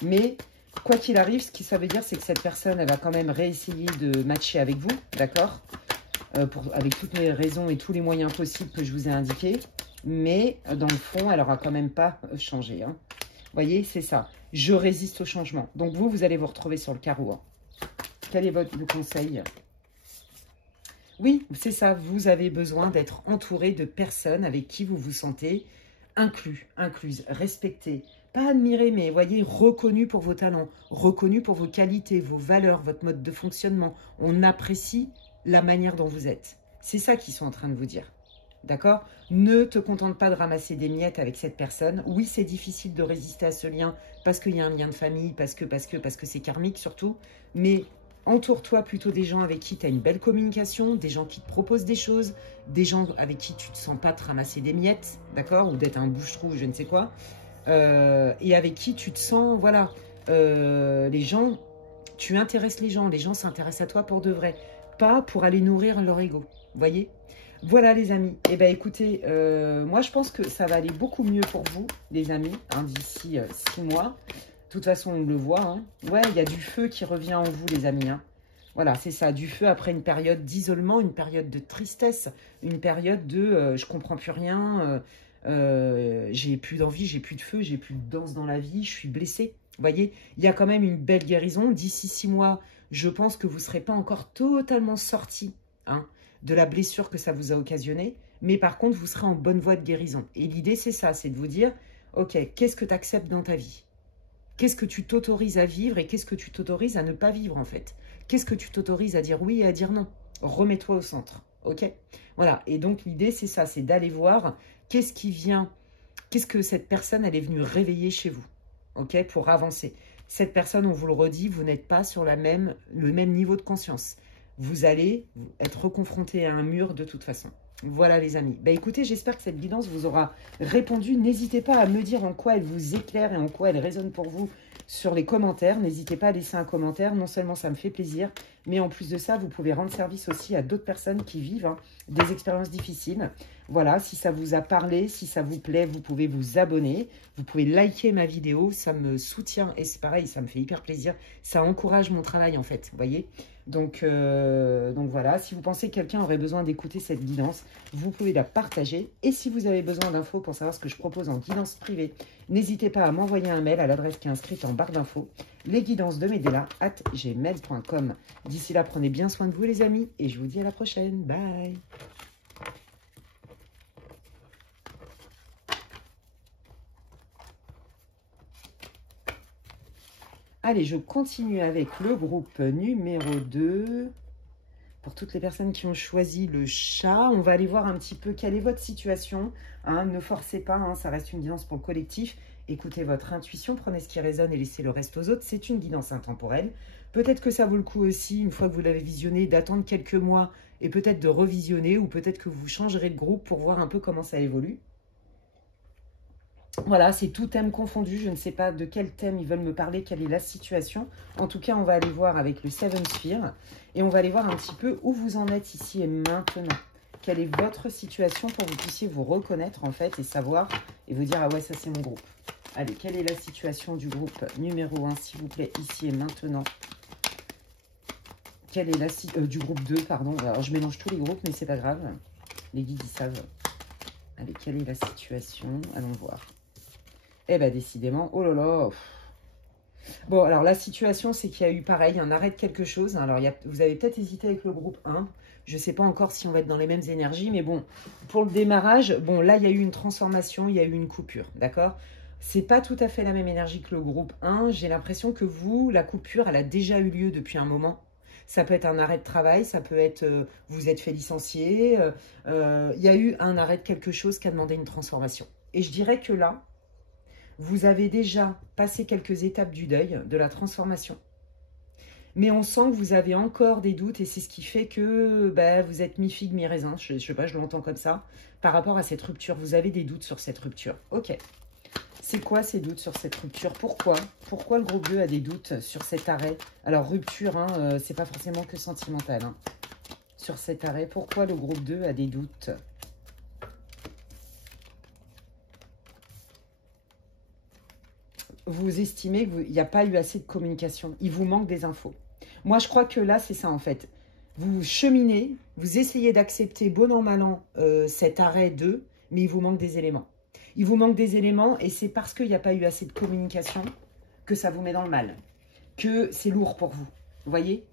Mais, quoi qu'il arrive, ce que ça veut dire, c'est que cette personne, elle va quand même réessayer de matcher avec vous, d'accord, avec toutes les raisons et tous les moyens possibles que je vous ai indiqués. Mais, dans le fond, elle n'aura quand même pas changé. Hein. Vous voyez, c'est ça. Je résiste au changement. Donc, vous allez vous retrouver sur le carreau. Hein. Quel est le conseil ? Oui, c'est ça, vous avez besoin d'être entouré de personnes avec qui vous vous sentez inclus, incluse, respecté. Pas admiré, mais voyez, reconnu pour vos talents, reconnu pour vos qualités, vos valeurs, votre mode de fonctionnement. On apprécie la manière dont vous êtes. C'est ça qu'ils sont en train de vous dire. D'accord? Ne te contente pas de ramasser des miettes avec cette personne. Oui, c'est difficile de résister à ce lien parce qu'il y a un lien de famille, parce que c'est karmique surtout. Mais entoure-toi plutôt des gens avec qui tu as une belle communication, des gens qui te proposent des choses, des gens avec qui tu ne te sens pas te ramasser des miettes, d'accord? Ou d'être un bouche-trou, je ne sais quoi. Et avec qui tu te sens, voilà, les gens, tu intéresses les gens s'intéressent à toi pour de vrai, pas pour aller nourrir leur ego, vous voyez? Voilà les amis, eh bien écoutez, moi je pense que ça va aller beaucoup mieux pour vous, les amis, hein, d'ici 6 mois. De toute façon, on le voit. Hein. Ouais, il y a du feu qui revient en vous, les amis. Hein. Voilà, c'est ça, du feu après une période d'isolement, une période de tristesse, une période de je comprends plus rien, j'ai plus d'envie, j'ai plus de feu, j'ai plus de danse dans la vie, je suis blessée. Vous voyez, il y a quand même une belle guérison. D'ici 6 mois, je pense que vous ne serez pas encore totalement sorti hein, de la blessure que ça vous a occasionné. Mais par contre, vous serez en bonne voie de guérison. Et l'idée, c'est ça, c'est de vous dire, ok, qu'est-ce que tu acceptes dans ta vie ? Qu'est-ce que tu t'autorises à vivre et qu'est-ce que tu t'autorises à ne pas vivre en fait? Qu'est-ce que tu t'autorises à dire oui et à dire non? Remets-toi au centre. ok? Voilà, et donc l'idée c'est ça, c'est d'aller voir qu'est-ce qui vient, qu'est-ce que cette personne elle est venue réveiller chez vous, ok? Pour avancer. Cette personne, on vous le redit, vous n'êtes pas sur le même niveau de conscience. Vous allez être confronté à un mur de toute façon. Voilà les amis. Bah écoutez, j'espère que cette guidance vous aura répondu. N'hésitez pas à me dire en quoi elle vous éclaire et en quoi elle résonne pour vous sur les commentaires. N'hésitez pas à laisser un commentaire. Non seulement ça me fait plaisir, mais en plus de ça, vous pouvez rendre service aussi à d'autres personnes qui vivent des expériences difficiles. Voilà, si ça vous a parlé, si ça vous plaît, vous pouvez vous abonner. Vous pouvez liker ma vidéo, ça me soutient et c'est pareil, ça me fait hyper plaisir. Ça encourage mon travail en fait, vous voyez. Donc voilà, si vous pensez que quelqu'un aurait besoin d'écouter cette guidance, vous pouvez la partager. Et si vous avez besoin d'infos pour savoir ce que je propose en guidance privée, n'hésitez pas à m'envoyer un mail à l'adresse qui est inscrite en barre d'infos, lesguidancesdemedela@gmail.com. D'ici là, prenez bien soin de vous les amis et je vous dis à la prochaine. Bye. Allez, je continue avec le groupe numéro 2. Pour toutes les personnes qui ont choisi le chat, on va aller voir un petit peu quelle est votre situation. Hein, ne forcez pas, hein, ça reste une guidance pour le collectif. Écoutez votre intuition, prenez ce qui résonne et laissez le reste aux autres. C'est une guidance intemporelle. Peut-être que ça vaut le coup aussi, une fois que vous l'avez visionné, d'attendre quelques mois et peut-être de revisionner ou peut-être que vous changerez de groupe pour voir un peu comment ça évolue. Voilà, c'est tout thème confondu. Je ne sais pas de quel thème ils veulent me parler, quelle est la situation. En tout cas, on va aller voir avec le Seven Sphere. Et on va aller voir un petit peu où vous en êtes ici et maintenant. Quelle est votre situation pour que vous puissiez vous reconnaître en fait et savoir et vous dire « Ah ouais, ça c'est mon groupe ». Allez, quelle est la situation du groupe numéro 1, s'il vous plaît, ici et maintenant? Quelle est la du groupe 2, pardon. Alors, je mélange tous les groupes, mais c'est pas grave. Les guides, ils savent. Allez, quelle est la situation? Allons voir. Eh bien, décidément, oh là là. Bon, alors la situation, c'est qu'il y a eu pareil, un arrêt de quelque chose. Alors, vous avez peut-être hésité avec le groupe 1. Je ne sais pas encore si on va être dans les mêmes énergies, mais bon, pour le démarrage, bon, là, il y a eu une transformation, il y a eu une coupure, d'accord? C'est pas tout à fait la même énergie que le groupe 1. J'ai l'impression que vous, la coupure, elle a déjà eu lieu depuis un moment. Ça peut être un arrêt de travail, ça peut être vous êtes fait licencier. Il y a eu un arrêt de quelque chose qui a demandé une transformation. Et je dirais que là, vous avez déjà passé quelques étapes du deuil, de la transformation. Mais on sent que vous avez encore des doutes et c'est ce qui fait que vous êtes mi-figue, mi-raisin. Je ne sais pas, je l'entends comme ça. Par rapport à cette rupture, vous avez des doutes sur cette rupture. Ok. C'est quoi ces doutes sur cette rupture? Pourquoi? Pourquoi le groupe 2 a des doutes sur cet arrêt? Alors, rupture, hein, c'est pas forcément que sentimental. Hein. Sur cet arrêt, pourquoi le groupe 2 a des doutes? Vous estimez qu'il n'y a pas eu assez de communication. Il vous manque des infos. Moi, je crois que là, c'est ça, en fait. Vous cheminez, vous essayez d'accepter bon an, mal an cet arrêt 2, mais il vous manque des éléments. Il vous manque des éléments et c'est parce qu'il n'y a pas eu assez de communication que ça vous met dans le mal. Que c'est lourd pour vous. Vous voyez?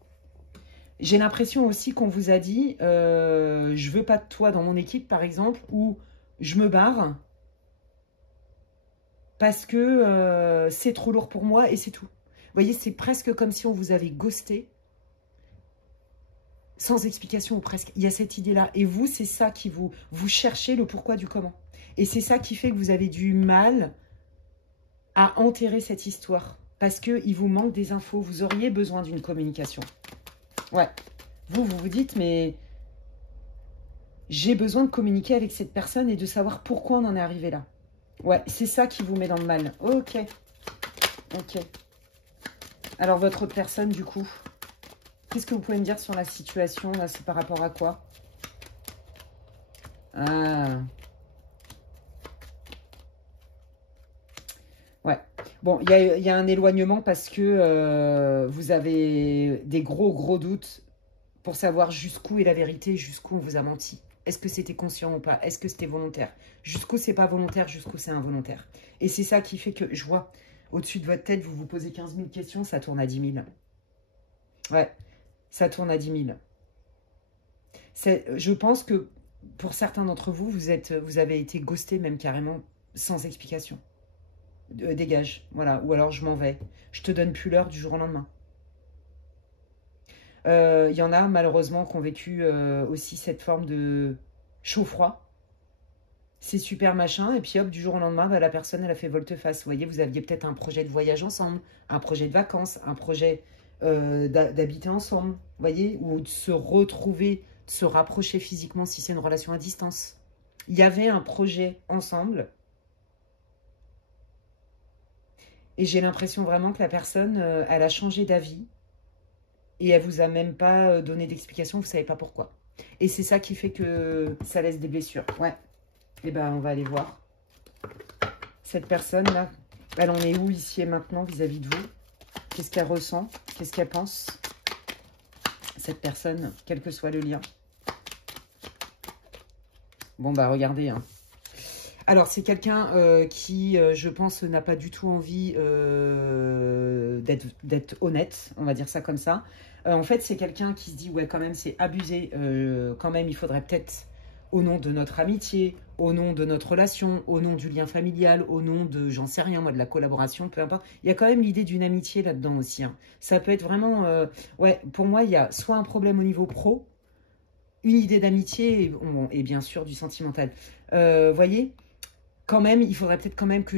J'ai l'impression aussi qu'on vous a dit je veux pas de toi dans mon équipe, par exemple, ou je me barre parce que c'est trop lourd pour moi et c'est tout. Vous voyez, c'est presque comme si on vous avait ghosté sans explication ou presque. Il y a cette idée-là. Et vous, c'est ça qui vous cherchez le pourquoi du comment. Et c'est ça qui fait que vous avez du mal à enterrer cette histoire. Parce qu'il vous manque des infos. Vous auriez besoin d'une communication. Ouais. Vous vous dites, mais j'ai besoin de communiquer avec cette personne et de savoir pourquoi on en est arrivé là. Ouais, c'est ça qui vous met dans le mal. Ok. Ok. Alors, votre personne, du coup, qu'est-ce que vous pouvez me dire sur la situation, là? C'est par rapport à quoi? Ah. Ouais. Bon, il y a un éloignement parce que vous avez des gros doutes pour savoir jusqu'où est la vérité, jusqu'où on vous a menti. Est-ce que c'était conscient ou pas? Est-ce que c'était volontaire? Jusqu'où c'est pas volontaire, jusqu'où c'est involontaire? Et c'est ça qui fait que je vois au-dessus de votre tête, vous vous posez 15 000 questions, ça tourne à 10 000. Ouais, ça tourne à 10 000. Je pense que pour certains d'entre vous, vous avez été ghosté même carrément sans explication. Dégage, voilà. Ou alors je m'en vais. Je te donne plus l'heure du jour au lendemain. Il y en a malheureusement qui ont vécu aussi cette forme de chaud-froid. C'est super machin, et puis hop, du jour au lendemain, bah, la personne, elle a fait volte-face. Vous voyez, vous aviez peut-être un projet de voyage ensemble, un projet de vacances, un projet d'habiter ensemble, vous voyez, ou de se retrouver, de se rapprocher physiquement si c'est une relation à distance. Il y avait un projet ensemble, et j'ai l'impression vraiment que la personne, elle a changé d'avis, et elle vous a même pas donné d'explication, vous savez pas pourquoi. Et c'est ça qui fait que ça laisse des blessures, ouais. Eh ben, on va aller voir. Cette personne-là, elle en est où ici et maintenant vis-à-vis de vous? Qu'est-ce qu'elle ressent? Qu'est-ce qu'elle pense? Cette personne, quel que soit le lien. Bon, bah, regardez. Hein. Alors, c'est quelqu'un qui, je pense, n'a pas du tout envie d'être honnête. On va dire ça comme ça. En fait, c'est quelqu'un qui se dit, ouais, quand même, c'est abusé. Quand même, il faudrait peut-être, au nom de notre amitié, au nom de notre relation, au nom du lien familial, au nom de, j'en sais rien, moi, de la collaboration, peu importe. Il y a quand même l'idée d'une amitié là-dedans aussi. Hein. Ça peut être vraiment... ouais, pour moi, il y a soit un problème au niveau pro, une idée d'amitié et bien sûr du sentimental. Voyez, quand même, il faudrait peut-être quand même que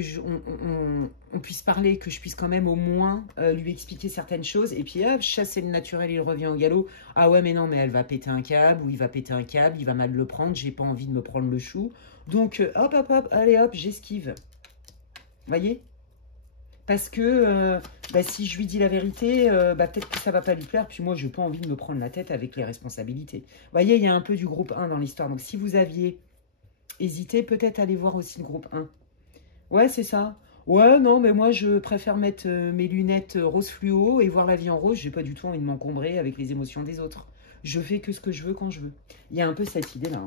on puisse parler, que je puisse quand même au moins lui expliquer certaines choses. Et puis, hop, chasser le naturel, il revient au galop. Ah ouais, mais non, mais elle va péter un câble, ou il va péter un câble, il va mal le prendre, j'ai pas envie de me prendre le chou. Donc, hop, hop, hop, allez, hop, j'esquive. Voyez? Parce que bah, si je lui dis la vérité, bah, peut-être que ça va pas lui plaire. Puis moi, je n'ai pas envie de me prendre la tête avec les responsabilités. Vous voyez, il y a un peu du groupe 1 dans l'histoire. Donc, si vous aviez hésité, peut-être aller voir aussi le groupe 1. Ouais, c'est ça. Ouais, non, mais moi, je préfère mettre mes lunettes rose fluo et voir la vie en rose. J'ai pas du tout envie de m'encombrer avec les émotions des autres. Je fais que ce que je veux quand je veux. Il y a un peu cette idée-là. Hein.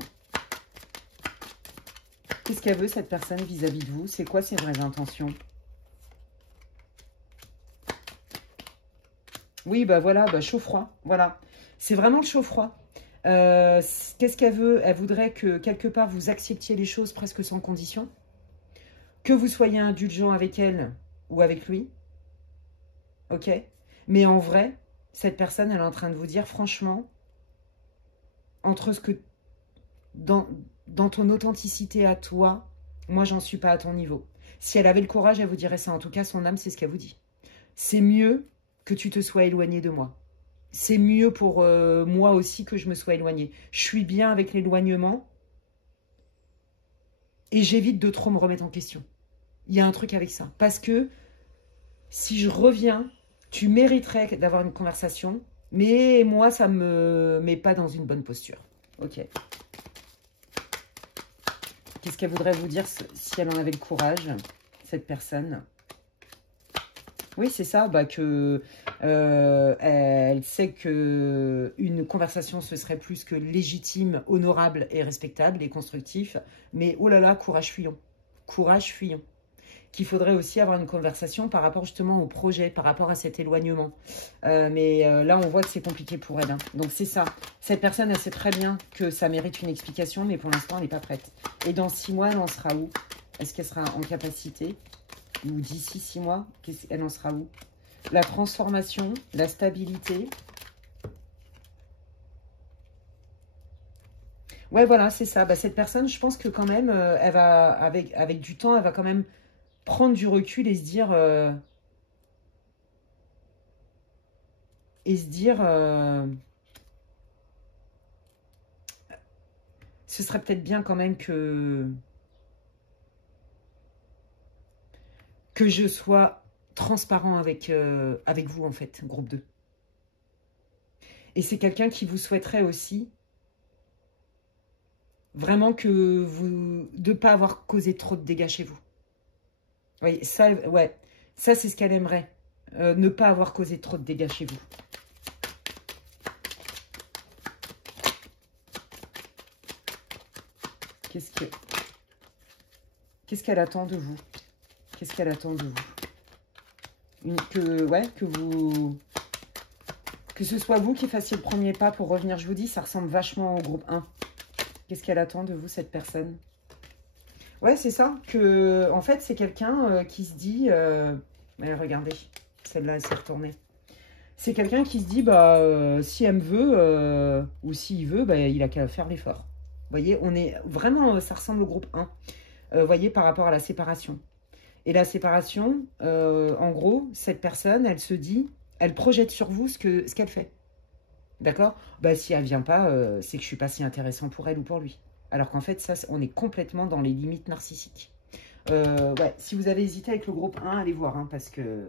Qu'est-ce qu'elle veut, cette personne, vis-à-vis de vous? C'est quoi ses vraies intentions? Oui, bah voilà, bah, chaud-froid, voilà. C'est vraiment le chaud-froid. Qu'est-ce qu'elle veut? Elle voudrait que, quelque part, vous acceptiez les choses presque sans condition. Que vous soyez indulgent avec elle ou avec lui. Ok? Mais en vrai, cette personne, elle est en train de vous dire, franchement, entre ce que... Dans ton authenticité à toi, moi, j'en suis pas à ton niveau. Si elle avait le courage, elle vous dirait ça. En tout cas, son âme, c'est ce qu'elle vous dit. C'est mieux que tu te sois éloigné de moi. C'est mieux pour moi aussi que je me sois éloignée. Je suis bien avec l'éloignement et j'évite de trop me remettre en question. Il y a un truc avec ça. Parce que si je reviens, tu mériterais d'avoir une conversation, mais moi, ça me met pas dans une bonne posture. Ok. Qu'est-ce qu'elle voudrait vous dire si elle en avait le courage, cette personne ? Oui, c'est ça, bah que elle sait que une conversation, ce serait plus que légitime, honorable et respectable et constructif. Mais oh là là, courage fuyons. Courage fuyons. Qu'il faudrait aussi avoir une conversation par rapport justement au projet, par rapport à cet éloignement. Mais là, on voit que c'est compliqué pour elle. Hein. Donc c'est ça. Cette personne, elle sait très bien que ça mérite une explication, mais pour l'instant, elle n'est pas prête. Et dans 6 mois, elle en sera où? Est-ce qu'elle sera en capacité? Ou d'ici 6 mois, elle en sera où? La transformation, la stabilité. Ouais, voilà, c'est ça. Bah, cette personne, je pense que quand même, elle va, avec du temps, elle va quand même prendre du recul et se dire... ce serait peut-être bien quand même que je sois transparent avec vous, en fait, groupe 2. Et c'est quelqu'un qui vous souhaiterait aussi vraiment que vous... de ne pas avoir causé trop de dégâts chez vous. Oui, ça, ouais, ça c'est ce qu'elle aimerait. Ne pas avoir causé trop de dégâts chez vous. Qu'est-ce qu'elle attend de vous? Qu'est-ce qu'elle attend de vous? Que ce soit vous qui fassiez le premier pas pour revenir. Je vous dis, ça ressemble vachement au groupe 1. Qu'est-ce qu'elle attend de vous, cette personne? Ouais, c'est ça. Que, en fait, c'est quelqu'un qui se dit... regardez, celle-là, elle s'est retournée. C'est quelqu'un qui se dit, bah, si elle me veut, ou s'il veut, bah, il a qu'à faire l'effort. Vous voyez, on est vraiment, ça ressemble au groupe 1. Vous voyez, par rapport à la séparation. Et la séparation, en gros, cette personne, elle se dit, elle projette sur vous ce qu'elle fait. D'accord? Bah, si elle vient pas, c'est que je suis pas si intéressant pour elle ou pour lui. Alors qu'en fait, ça, on est complètement dans les limites narcissiques. Ouais, si vous avez hésité avec le groupe 1, allez voir, hein, parce que...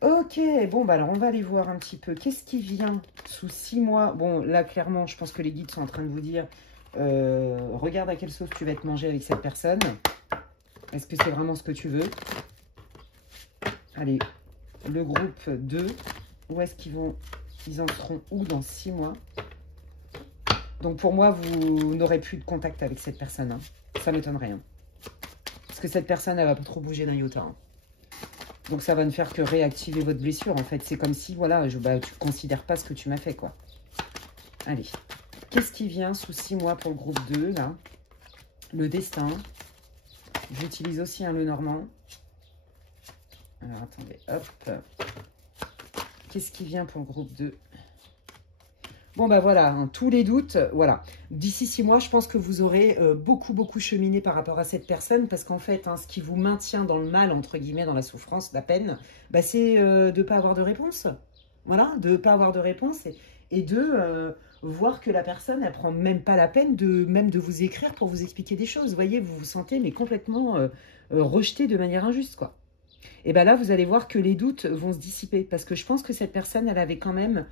Ok, bon, bah alors on va aller voir un petit peu. Qu'est-ce qui vient sous 6 mois? Bon, là, clairement, je pense que les guides sont en train de vous dire, regarde à quelle sauce tu vas te manger avec cette personne. Est-ce que c'est vraiment ce que tu veux? Allez, le groupe 2, où est-ce qu'ils vont... Ils en seront où dans 6 mois? Donc pour moi, vous n'aurez plus de contact avec cette personne. Hein. Ça m'étonnerait. Hein. Parce que cette personne, elle va pas trop bouger d'un iota. Hein. Donc ça va ne faire que réactiver votre blessure. En fait, c'est comme si, voilà, tu ne considères pas ce que tu m'as fait, quoi. Allez. Qu'est-ce qui vient sous 6 mois pour le groupe 2, là? Le destin. J'utilise aussi un Lenormand. Alors, attendez, hop. Qu'est-ce qui vient pour le groupe 2? Bon, bah voilà, hein, tous les doutes, voilà. D'ici 6 mois, je pense que vous aurez beaucoup cheminé par rapport à cette personne parce qu'en fait, hein, ce qui vous maintient dans le mal, entre guillemets, dans la souffrance, la peine, bah, c'est de ne pas avoir de réponse. Voilà, de ne pas avoir de réponse et de voir que la personne, elle prend même pas la peine même de vous écrire pour vous expliquer des choses. Vous voyez, vous vous sentez mais complètement rejeté de manière injuste, quoi. Et bien là, vous allez voir que les doutes vont se dissiper parce que je pense que cette personne, elle avait quand même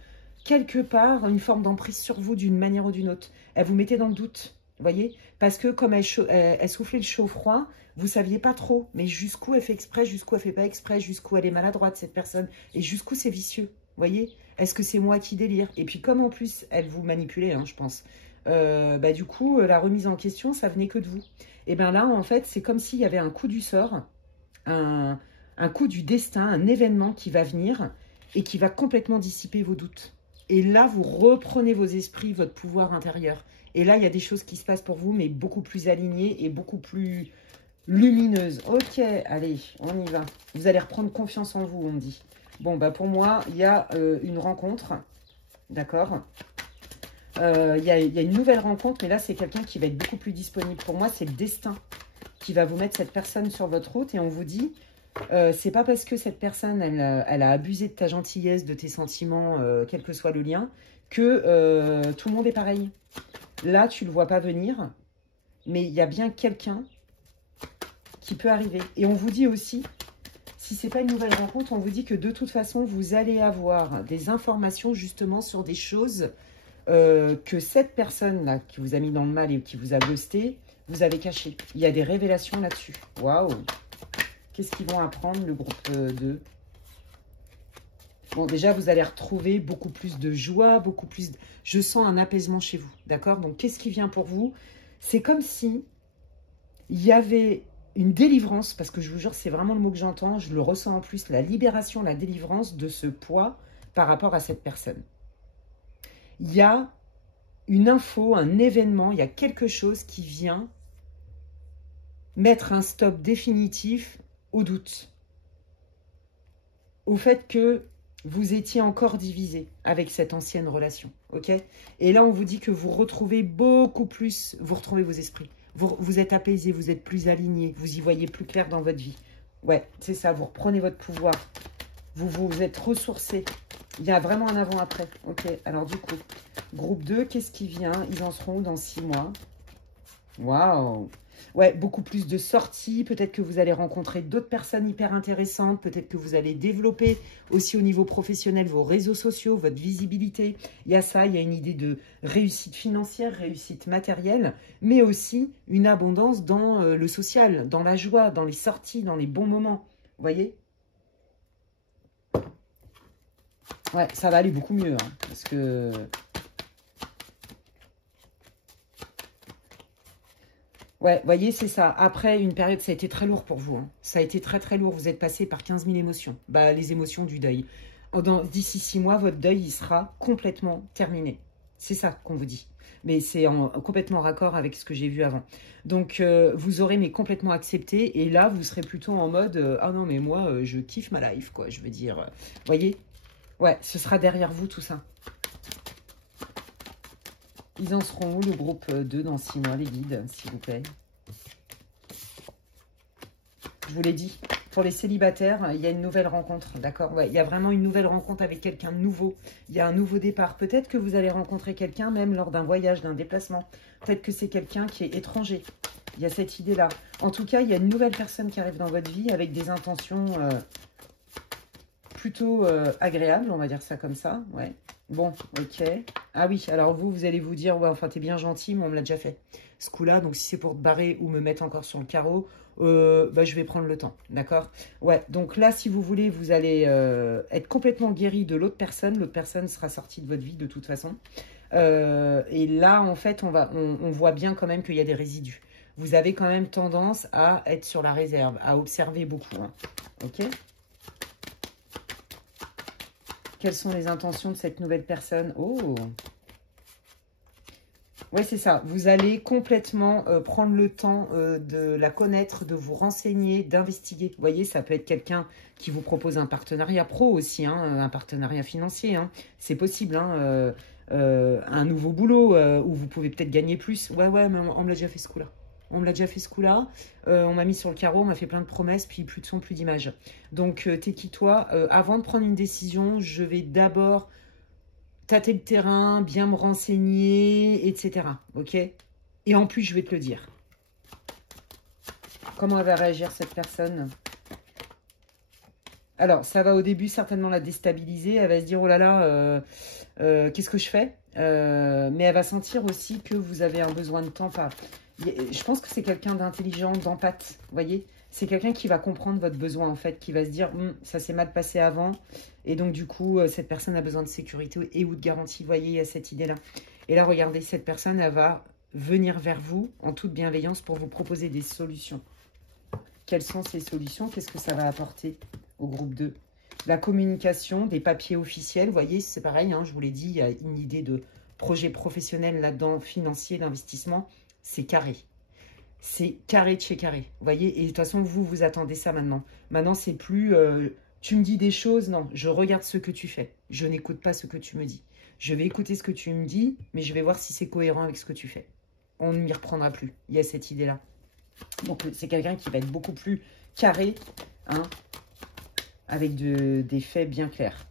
quelque part une forme d'emprise sur vous d'une manière ou d'une autre. Elle vous mettait dans le doute, vous voyez? Parce que comme elle soufflait le chaud-froid, vous ne saviez pas trop, mais jusqu'où elle fait exprès, jusqu'où elle fait pas exprès, jusqu'où elle est maladroite, cette personne, et jusqu'où c'est vicieux, vous voyez? Est-ce que c'est moi qui délire? Et puis comme en plus, elle vous manipulait, hein, je pense, bah, du coup, la remise en question, ça venait que de vous. Et bien là, en fait, c'est comme s'il y avait un coup du sort, un coup du destin, un événement qui va venir et qui va complètement dissiper vos doutes. Et là, vous reprenez vos esprits, votre pouvoir intérieur. Et là, il y a des choses qui se passent pour vous, mais beaucoup plus alignées et beaucoup plus lumineuses. Ok, allez, on y va. Vous allez reprendre confiance en vous, on me dit. Bon, bah pour moi, il y a une rencontre, d'accord. Il y a une nouvelle rencontre, mais là, c'est quelqu'un qui va être beaucoup plus disponible. Pour moi, c'est le destin qui va vous mettre cette personne sur votre route. Et on vous dit... c'est pas parce que cette personne, elle a abusé de ta gentillesse, de tes sentiments, quel que soit le lien, que tout le monde est pareil. Là, tu le vois pas venir, mais il y a bien quelqu'un qui peut arriver. Et on vous dit aussi, si c'est pas une nouvelle rencontre, on vous dit que de toute façon, vous allez avoir des informations justement sur des choses que cette personne-là, qui vous a mis dans le mal et qui vous a ghosté, vous avez caché. Il y a des révélations là-dessus. Waouh! Qu'est-ce qu'ils vont apprendre, le groupe 2? Bon, déjà, vous allez retrouver beaucoup plus de joie, beaucoup plus... Je sens un apaisement chez vous, d'accord? Donc, qu'est-ce qui vient pour vous? C'est comme si il y avait une délivrance, parce que je vous jure, c'est vraiment le mot que j'entends, je le ressens en plus, la libération, la délivrance de ce poids par rapport à cette personne. Il y a une info, un événement, il y a quelque chose qui vient mettre un stop définitif au doute, au fait que vous étiez encore divisé avec cette ancienne relation, ok? Et là, on vous dit que vous retrouvez beaucoup plus, vous retrouvez vos esprits, vous êtes apaisé, vous êtes plus aligné, vous y voyez plus clair dans votre vie. Ouais, c'est ça, vous reprenez votre pouvoir, vous êtes ressourcé. Il y a vraiment un avant-après, ok? Alors du coup, groupe 2, qu'est-ce qui vient? Ils en seront où dans 6 mois? Waouh! Ouais, beaucoup plus de sorties. Peut-être que vous allez rencontrer d'autres personnes hyper intéressantes. Peut-être que vous allez développer aussi au niveau professionnel vos réseaux sociaux, votre visibilité. Il y a ça, il y a une idée de réussite financière, réussite matérielle, mais aussi une abondance dans le social, dans la joie, dans les sorties, dans les bons moments. Vous voyez? Ouais, ça va aller beaucoup mieux, hein, parce que... Ouais, vous voyez, c'est ça. Après, une période, ça a été très lourd pour vous. Hein. Ça a été très lourd. Vous êtes passé par 15 000 émotions. Bah, les émotions du deuil. D'ici 6 mois, votre deuil, il sera complètement terminé. C'est ça qu'on vous dit. Mais c'est complètement raccord avec ce que j'ai vu avant. Donc, vous aurez mais complètement accepté. Et là, vous serez plutôt en mode, ah non, mais moi, je kiffe ma life, quoi. Je veux dire, voyez, Ouais, ce sera derrière vous tout ça. Ils en seront où, le groupe 2, dans 6 mois, les guides, s'il vous plaît? Je vous l'ai dit, pour les célibataires, il y a une nouvelle rencontre, d'accord? Ouais, il y a vraiment une nouvelle rencontre avec quelqu'un de nouveau. Il y a un nouveau départ. Peut-être que vous allez rencontrer quelqu'un même lors d'un voyage, d'un déplacement. Peut-être que c'est quelqu'un qui est étranger. Il y a cette idée-là. En tout cas, il y a une nouvelle personne qui arrive dans votre vie avec des intentions plutôt agréables, on va dire ça comme ça. Ouais. Bon, ok. Ah oui, alors vous allez vous dire, ouais, enfin, t'es bien gentil, mais on me l'a déjà fait. Ce coup-là, donc si c'est pour te barrer ou me mettre encore sur le carreau, bah, je vais prendre le temps, d'accord? Ouais, donc là, si vous voulez, vous allez être complètement guéri de l'autre personne. L'autre personne sera sortie de votre vie de toute façon. Et là, en fait, on voit bien quand même qu'il y a des résidus. Vous avez quand même tendance à être sur la réserve, à observer beaucoup. Hein. Ok? Quelles sont les intentions de cette nouvelle personne? Oh! Oui, c'est ça. Vous allez complètement prendre le temps de la connaître, de vous renseigner, d'investiguer. Vous voyez, ça peut être quelqu'un qui vous propose un partenariat pro aussi, hein, un partenariat financier. Hein. C'est possible, hein, un nouveau boulot où vous pouvez peut-être gagner plus. Ouais, mais on me l'a déjà fait ce coup-là. On me l'a déjà fait ce coup-là. On m'a mis sur le carreau, on m'a fait plein de promesses, puis plus de son, plus d'image. Donc, t'es qui toi? Avant de prendre une décision, je vais d'abord tâter le terrain, bien me renseigner, etc. Ok? Et en plus, je vais te le dire. Comment elle va réagir, cette personne? Alors, ça va au début certainement la déstabiliser. Elle va se dire, oh là là, qu'est-ce que je fais? Mais elle va sentir aussi que vous avez un besoin de temps. Enfin, je pense que c'est quelqu'un d'intelligent, d'empathe, vous voyez? C'est quelqu'un qui va comprendre votre besoin, en fait, qui va se dire, ça s'est mal passé avant. Et donc, du coup, cette personne a besoin de sécurité et ou de garantie. Vous voyez, il y a cette idée-là. Et là, regardez, cette personne, elle va venir vers vous en toute bienveillance pour vous proposer des solutions. Quelles sont ces solutions? Qu'est-ce que ça va apporter au groupe 2? La communication, des papiers officiels. Vous voyez, c'est pareil, hein, je vous l'ai dit, il y a une idée de projet professionnel là-dedans, financier, d'investissement. C'est carré. C'est carré de chez carré. Vous voyez, et de toute façon, vous attendez ça maintenant. Maintenant, c'est plus... tu me dis des choses, non, je regarde ce que tu fais. Je n'écoute pas ce que tu me dis. Je vais écouter ce que tu me dis, mais je vais voir si c'est cohérent avec ce que tu fais. On ne m'y reprendra plus. Il y a cette idée-là. Donc, c'est quelqu'un qui va être beaucoup plus carré, hein, avec des faits bien clairs.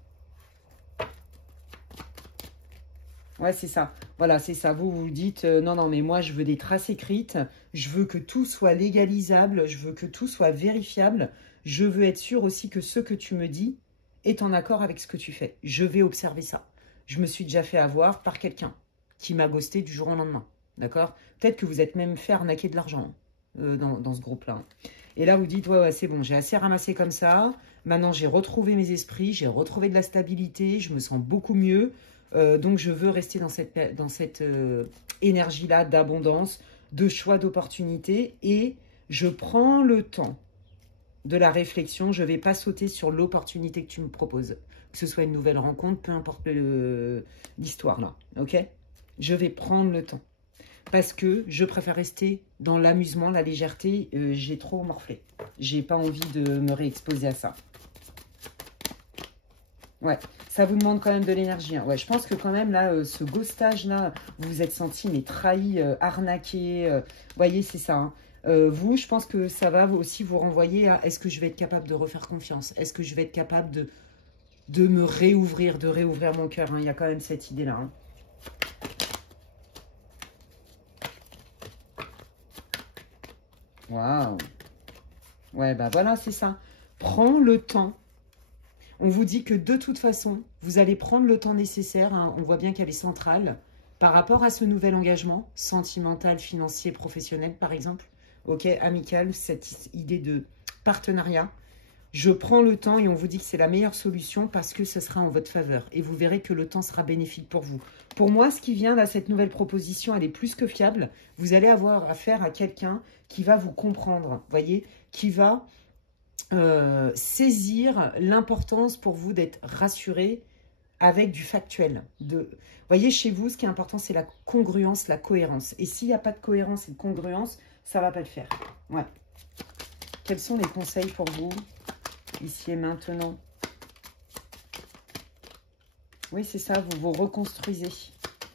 Ouais, c'est ça. Voilà, c'est ça. Vous vous dites, non, mais moi, je veux des traces écrites. Je veux que tout soit légalisable. Je veux que tout soit vérifiable. Je veux être sûr aussi que ce que tu me dis est en accord avec ce que tu fais. Je vais observer ça. Je me suis déjà fait avoir par quelqu'un qui m'a ghosté du jour au lendemain. D'accord? Peut-être que vous êtes même fait arnaquer de l'argent dans ce groupe-là. Et là, vous dites, ouais, c'est bon, j'ai assez ramassé comme ça. Maintenant, j'ai retrouvé mes esprits, j'ai retrouvé de la stabilité, je me sens beaucoup mieux. Donc, je veux rester dans cette énergie-là d'abondance, de choix, d'opportunités. Et je prends le temps de la réflexion. Je ne vais pas sauter sur l'opportunité que tu me proposes. Que ce soit une nouvelle rencontre, peu importe l'histoire là. Ok? Je vais prendre le temps. Parce que je préfère rester dans l'amusement, la légèreté. J'ai trop morflé. J'ai pas envie de me réexposer à ça. Ouais, ça vous demande quand même de l'énergie. Hein. Ouais, je pense que quand même, là, ce ghostage-là, vous vous êtes senti mais trahi, arnaqué. Voyez, c'est ça. Hein. Vous, je pense que ça va aussi vous renvoyer à est-ce que je vais être capable de refaire confiance? Est-ce que je vais être capable de me réouvrir, de réouvrir mon cœur? Hein. Il y a quand même cette idée-là. Hein. Waouh. Ouais, bah voilà, c'est ça. Prends le temps. On vous dit que de toute façon, vous allez prendre le temps nécessaire. Hein. On voit bien qu'elle est centrale par rapport à ce nouvel engagement sentimental, financier, professionnel, par exemple. Ok, amical, cette idée de partenariat. Je prends le temps et on vous dit que c'est la meilleure solution parce que ce sera en votre faveur. Et vous verrez que le temps sera bénéfique pour vous. Pour moi, ce qui vient là, cette nouvelle proposition, elle est plus que fiable. Vous allez avoir affaire à quelqu'un qui va vous comprendre, voyez, qui va saisir l'importance pour vous d'être rassuré avec du factuel. Voyez, chez vous, ce qui est important, c'est la congruence, la cohérence. Et s'il n'y a pas de cohérence et de congruence, ça ne va pas le faire. Ouais. Quels sont les conseils pour vous, ici et maintenant? Oui, c'est ça, vous vous reconstruisez.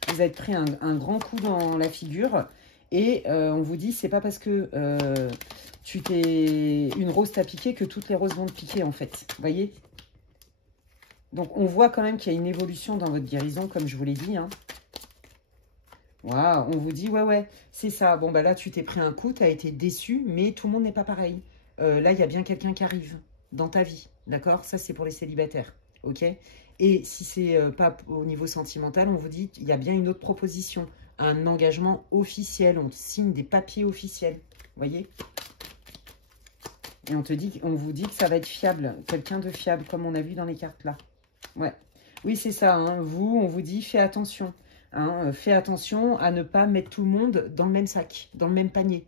Vous avez pris un grand coup dans la figure. Et on vous dit, c'est pas parce que une rose t'a piqué que toutes les roses vont te piquer, en fait. Vous voyez? Donc, on voit quand même qu'il y a une évolution dans votre guérison, comme je vous l'ai dit. Hein. Waouh, on vous dit, ouais, c'est ça. Bon, bah là, tu t'es pris un coup, tu as été déçu, mais tout le monde n'est pas pareil. Là, il y a bien quelqu'un qui arrive dans ta vie, d'accord? Ça, c'est pour les célibataires, ok? Et si c'est pas au niveau sentimental, on vous dit, il y a bien une autre proposition, un engagement officiel, on signe des papiers officiels, voyez? Et on vous dit que ça va être fiable, quelqu'un de fiable, comme on a vu dans les cartes là. Ouais, oui, c'est ça, hein. On vous dit, fais attention. Hein, fais attention à ne pas mettre tout le monde dans le même sac, dans le même panier.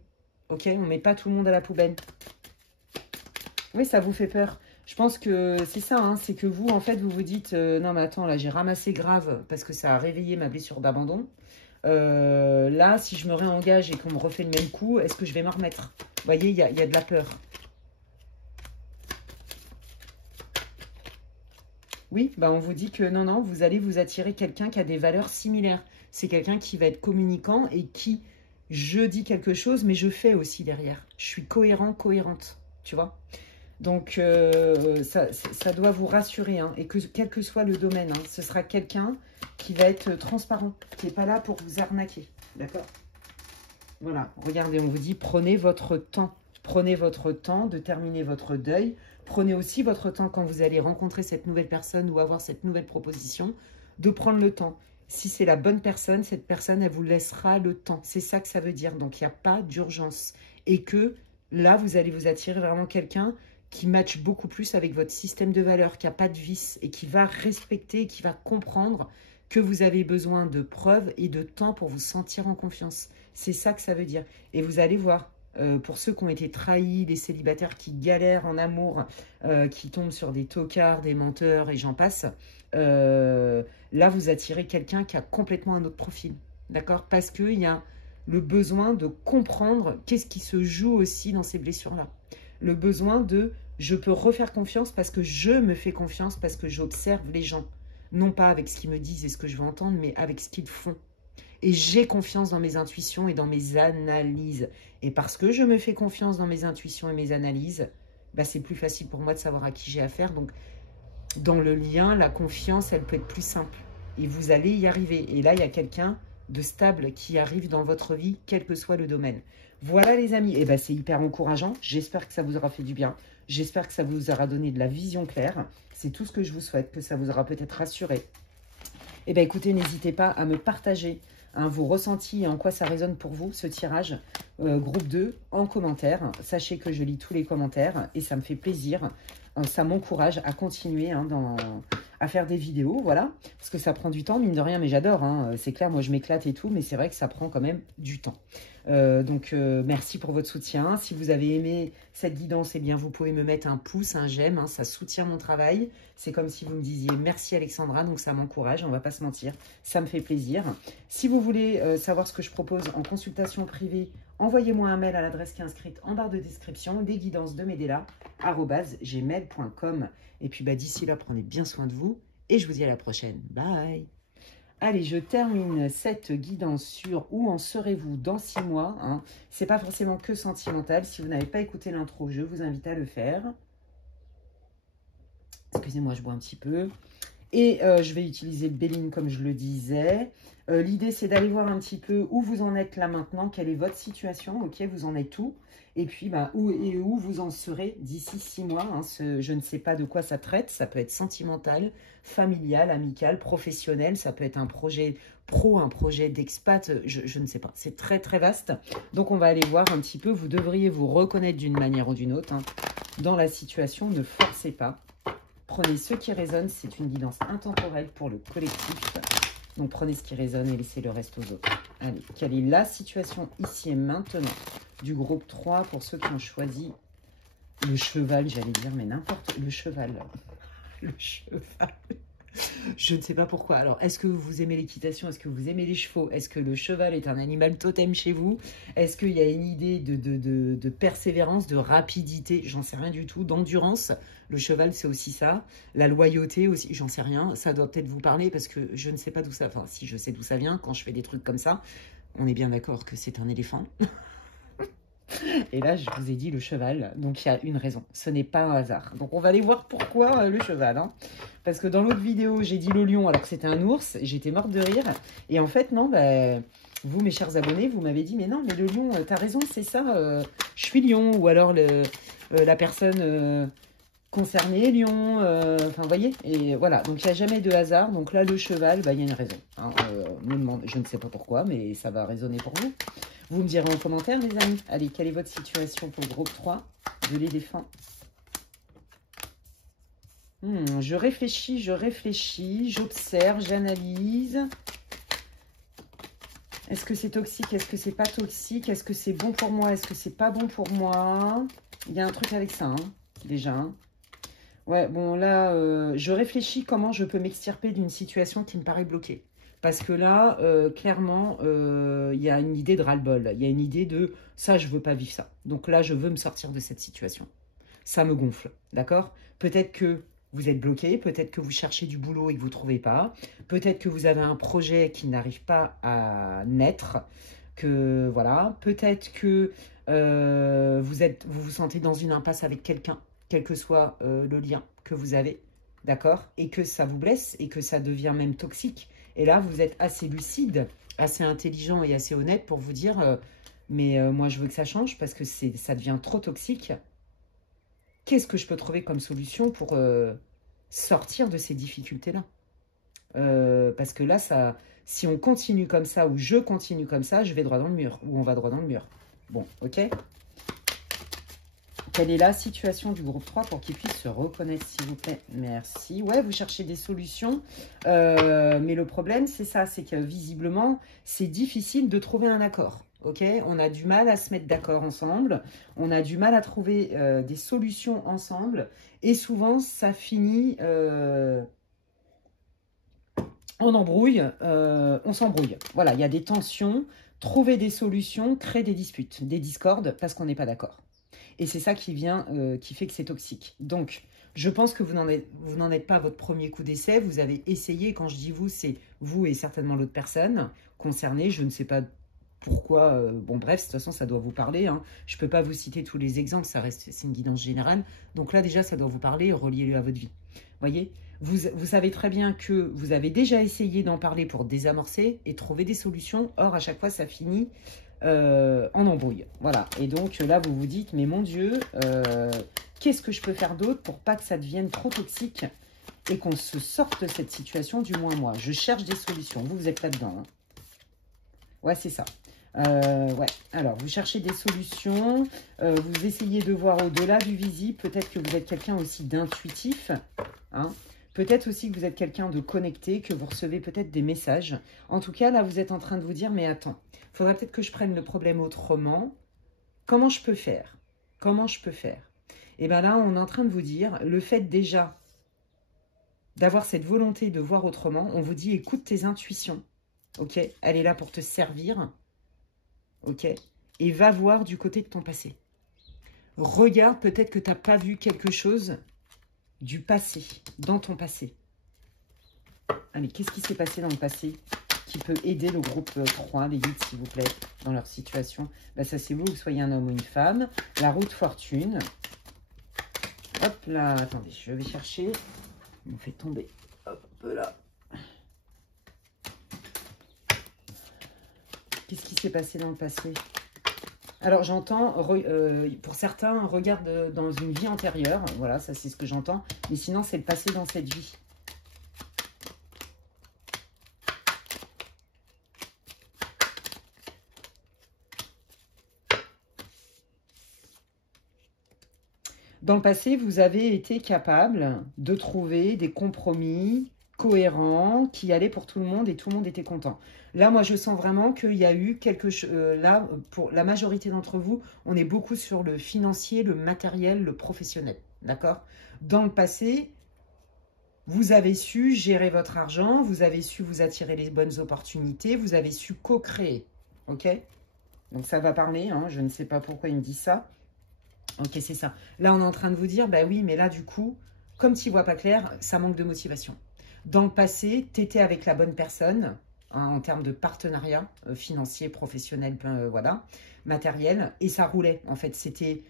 Ok, on ne met pas tout le monde à la poubelle. Oui, ça vous fait peur. Je pense que c'est ça, hein, c'est que vous, en fait, vous vous dites, non mais attends, là j'ai ramassé grave parce que ça a réveillé ma blessure d'abandon. Là, si je me réengage et qu'on me refait le même coup, est-ce que je vais me remettre? Vous voyez, il y a de la peur. Oui, bah on vous dit que non, vous allez vous attirer quelqu'un qui a des valeurs similaires. C'est quelqu'un qui va être communicant et qui, je dis quelque chose, mais je fais aussi derrière. Je suis cohérent, cohérente, tu vois. Donc, ça doit vous rassurer, hein, et que quel que soit le domaine, hein, ce sera quelqu'un qui va être transparent, qui n'est pas là pour vous arnaquer, d'accord? Voilà, regardez, on vous dit, prenez votre temps. Prenez votre temps de terminer votre deuil. Prenez aussi votre temps quand vous allez rencontrer cette nouvelle personne ou avoir cette nouvelle proposition, de prendre le temps. Si c'est la bonne personne, cette personne, elle vous laissera le temps. C'est ça que ça veut dire. Donc, il n'y a pas d'urgence. Et que là, vous allez vous attirer vraiment quelqu'un qui matche beaucoup plus avec votre système de valeurs, qui n'a pas de vice et qui va respecter, qui va comprendre que vous avez besoin de preuves et de temps pour vous sentir en confiance. C'est ça que ça veut dire. Et vous allez voir, pour ceux qui ont été trahis, les célibataires qui galèrent en amour, qui tombent sur des tocards, des menteurs et j'en passe, là, vous attirez quelqu'un qui a complètement un autre profil. D'accord? Parce qu'il y a le besoin de comprendre qu'est-ce qui se joue aussi dans ces blessures-là. Le besoin de « je peux refaire confiance parce que je me fais confiance, parce que j'observe les gens ». Non pas avec ce qu'ils me disent et ce que je veux entendre, mais avec ce qu'ils font. Et j'ai confiance dans mes intuitions et dans mes analyses. Et parce que je me fais confiance dans mes intuitions et mes analyses, bah, c'est plus facile pour moi de savoir à qui j'ai affaire. Donc, dans le lien, la confiance, elle peut être plus simple. Et vous allez y arriver. Et là, il y a quelqu'un de stable qui arrive dans votre vie, quel que soit le domaine. Voilà les amis, et ben c'est hyper encourageant. J'espère que ça vous aura fait du bien. J'espère que ça vous aura donné de la vision claire. C'est tout ce que je vous souhaite, que ça vous aura peut-être rassuré. Et ben écoutez, n'hésitez pas à me partager vos ressentis et en quoi ça résonne pour vous, ce tirage groupe 2 en commentaire. Sachez que je lis tous les commentaires et ça me fait plaisir. Ça m'encourage à continuer à faire des vidéos, voilà. Parce que ça prend du temps, mine de rien, mais j'adore. Hein, c'est clair, moi je m'éclate et tout, mais c'est vrai que ça prend quand même du temps. Donc, merci pour votre soutien. Si vous avez aimé cette guidance, eh bien, vous pouvez me mettre un pouce, un j'aime. Hein, ça soutient mon travail. C'est comme si vous me disiez merci Alexandra, donc ça m'encourage, on ne va pas se mentir. Ça me fait plaisir. Si vous voulez savoir ce que je propose en consultation privée, envoyez-moi un mail à l'adresse qui est inscrite en barre de description, lesguidancesdemedela@gmail.com. Et puis, d'ici là, prenez bien soin de vous et je vous dis à la prochaine. Bye! Allez, je termine cette guidance sur où en serez-vous dans 6 mois. Hein. Ce n'est pas forcément que sentimental. Si vous n'avez pas écouté l'intro, je vous invite à le faire. Excusez-moi, je bois un petit peu. Et je vais utiliser le Béline comme je le disais. L'idée, c'est d'aller voir un petit peu où vous en êtes là maintenant. Quelle est votre situation? Ok, vous en êtes où? Et puis, où vous en serez d'ici 6 mois. Hein, je ne sais pas de quoi ça traite. Ça peut être sentimental, familial, amical, professionnel. Ça peut être un projet pro, un projet d'expat. Je ne sais pas. C'est très, très vaste. Donc, on va aller voir un petit peu. Vous devriez vous reconnaître d'une manière ou d'une autre. Hein, dans la situation, ne forcez pas. Prenez ce qui résonne. C'est une guidance intemporelle pour le collectif. Donc, prenez ce qui résonne et laissez le reste aux autres. Allez, quelle est la situation ici et maintenant du groupe 3 pour ceux qui ont choisi le cheval, j'allais dire, mais n'importe, le cheval. Le cheval. Je ne sais pas pourquoi. Alors, est-ce que vous aimez l'équitation? Est-ce que vous aimez les chevaux? Est-ce que le cheval est un animal totem chez vous? Est-ce qu'il y a une idée de persévérance, de rapidité? J'en sais rien du tout. D'endurance? Le cheval, c'est aussi ça. La loyauté aussi, j'en sais rien. Ça doit peut-être vous parler parce que je ne sais pas d'où ça... Enfin, si je sais d'où ça vient, quand je fais des trucs comme ça, on est bien d'accord que c'est un éléphant. Et là, je vous ai dit le cheval, donc il y a une raison. Ce n'est pas un hasard. Donc on va aller voir pourquoi le cheval. Hein. Parce que dans l'autre vidéo, j'ai dit le lion alors que c'était un ours. J'étais morte de rire. Et en fait, non, bah, vous, mes chers abonnés, vous m'avez dit, mais non, mais le lion, t'as raison, c'est ça. Je suis lion. Ou alors la personne concernée, lion. Enfin, vous voyez. Et voilà, donc il n'y a jamais de hasard. Donc là, le cheval, bah, il y a une raison. Hein. Me demande, je ne sais pas pourquoi, mais ça va résonner pour vous. Vous me direz en commentaire, les amis. Allez, quelle est votre situation pour le groupe 3 de l'éléphant? Je réfléchis, j'observe, j'analyse. Est-ce que c'est toxique? Est-ce que c'est pas toxique? Est-ce que c'est bon pour moi? Est-ce que c'est pas bon pour moi? Il y a un truc avec ça, hein, déjà. Hein. Ouais, bon, là, je réfléchis comment je peux m'extirper d'une situation qui me paraît bloquée. Parce que là, clairement, il y a une idée de ras-le-bol. Il y a une idée de « ça, je veux pas vivre ça ». Donc là, je veux me sortir de cette situation. Ça me gonfle, d'accord? Peut-être que vous êtes bloqué, peut-être que vous cherchez du boulot et que vous ne trouvez pas. Peut-être que vous avez un projet qui n'arrive pas à naître. Que, voilà. Peut-être que vous vous sentez dans une impasse avec quelqu'un, quel que soit le lien que vous avez, d'accord? Et que ça vous blesse et que ça devient même toxique. Et là, vous êtes assez lucide, assez intelligent et assez honnête pour vous dire mais moi, je veux que ça change parce que ça devient trop toxique. Qu'est-ce que je peux trouver comme solution pour sortir de ces difficultés-là? Parce que là, si on continue comme ça ou je continue comme ça, je vais droit dans le mur ou on va droit dans le mur. Bon, ok? Quelle est la situation du groupe 3 pour qu'il puisse se reconnaître, s'il vous plaît? Merci. Ouais, vous cherchez des solutions. Mais le problème, c'est ça. C'est que visiblement, c'est difficile de trouver un accord. Ok? On a du mal à se mettre d'accord ensemble. On a du mal à trouver des solutions ensemble. Et souvent, ça finit en embrouille. On s'embrouille. Voilà, il y a des tensions. Trouver des solutions crée des disputes, des discordes, parce qu'on n'est pas d'accord. Et c'est ça qui fait que c'est toxique. Donc, je pense que vous n'en êtes pas à votre premier coup d'essai. Vous avez essayé, quand je dis vous, c'est vous et certainement l'autre personne concernée. Je ne sais pas pourquoi. Bon, bref, de toute façon, ça doit vous parler. Hein. Je ne peux pas vous citer tous les exemples, c'est une guidance générale. Donc là, déjà, ça doit vous parler, reliez-le à votre vie. Voyez, vous savez très bien que vous avez déjà essayé d'en parler pour désamorcer et trouver des solutions. Or, à chaque fois, ça finit en embrouille. Voilà. Et donc là, vous vous dites, mais mon Dieu, qu'est-ce que je peux faire d'autre pour pas que ça devienne trop toxique et qu'on se sorte de cette situation, du moins moi. Je cherche des solutions. Vous êtes là-dedans. Hein. Ouais, c'est ça. Ouais. Alors, vous cherchez des solutions. Vous essayez de voir au-delà du visible. Peut-être que vous êtes quelqu'un aussi d'intuitif. Hein. Peut-être aussi que vous êtes quelqu'un de connecté, que vous recevez peut-être des messages. En tout cas, là, vous êtes en train de vous dire, mais attends, il faudra peut-être que je prenne le problème autrement. Comment je peux faire? Comment je peux faire? Et bien là, on est en train de vous dire, le fait déjà d'avoir cette volonté de voir autrement, on vous dit, écoute tes intuitions, ok? Elle est là pour te servir, ok? Et va voir du côté de ton passé. Regarde, peut-être que tu n'as pas vu quelque chose du passé, dans ton passé. Allez, qu'est-ce qui s'est passé dans le passé qui peut aider le groupe 3, les guides, s'il vous plaît, dans leur situation? Ben, ça, c'est vous, que vous soyez un homme ou une femme. La roue de fortune. Hop là, attendez, je vais chercher. On me fait tomber. Hop là. Qu'est-ce qui s'est passé dans le passé? Alors, j'entends, pour certains, regarde dans une vie antérieure. Voilà, ça, c'est ce que j'entends. Mais sinon, c'est le passé dans cette vie. Dans le passé, vous avez été capable de trouver des compromis cohérents qui allaient pour tout le monde et tout le monde était content. Là, moi, je sens vraiment qu'il y a eu quelque chose. Là, pour la majorité d'entre vous, on est beaucoup sur le financier, le matériel, le professionnel. D'accord? Dans le passé, Vous avez su gérer votre argent, vous avez su vous attirer les bonnes opportunités, vous avez su co-créer. Ok? Donc ça va parler, hein, je ne sais pas pourquoi il me dit ça. Ok, c'est ça. Là, on est en train de vous dire, bah oui, mais là, du coup, comme tu ne vois pas clair, ça manque de motivation. Dans le passé, tu étais avec la bonne personne, hein, en termes de partenariat financier, professionnel, voilà, matériel, et ça roulait. En fait, c'était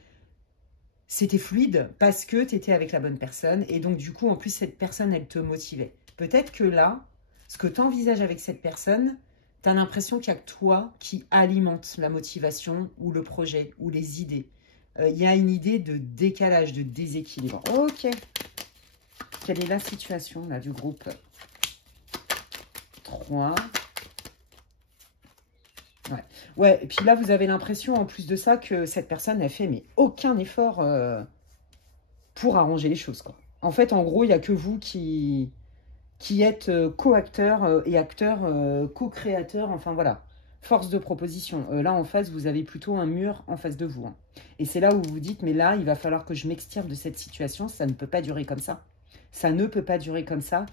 fluide parce que tu étais avec la bonne personne. Et donc, du coup, en plus, cette personne, elle te motivait. Peut-être que là, ce que tu envisages avec cette personne, tu as l'impression qu'il n'y a que toi qui alimente la motivation ou le projet ou les idées. Il y a une idée de décalage, de déséquilibre. Ok. Quelle est la situation là du groupe 3. Ouais. Ouais, et puis là, vous avez l'impression, en plus de ça, que cette personne n'a fait mais aucun effort pour arranger les choses, quoi. En fait, en gros, il n'y a que vous qui êtes co-acteur et acteur, co-créateur, enfin voilà. Force de proposition. Là, en face, vous avez plutôt un mur en face de vous. Hein. Et c'est là où vous vous dites, mais là, il va falloir que je m'extirpe de cette situation. Ça ne peut pas durer comme ça. Ça ne peut pas durer comme ça.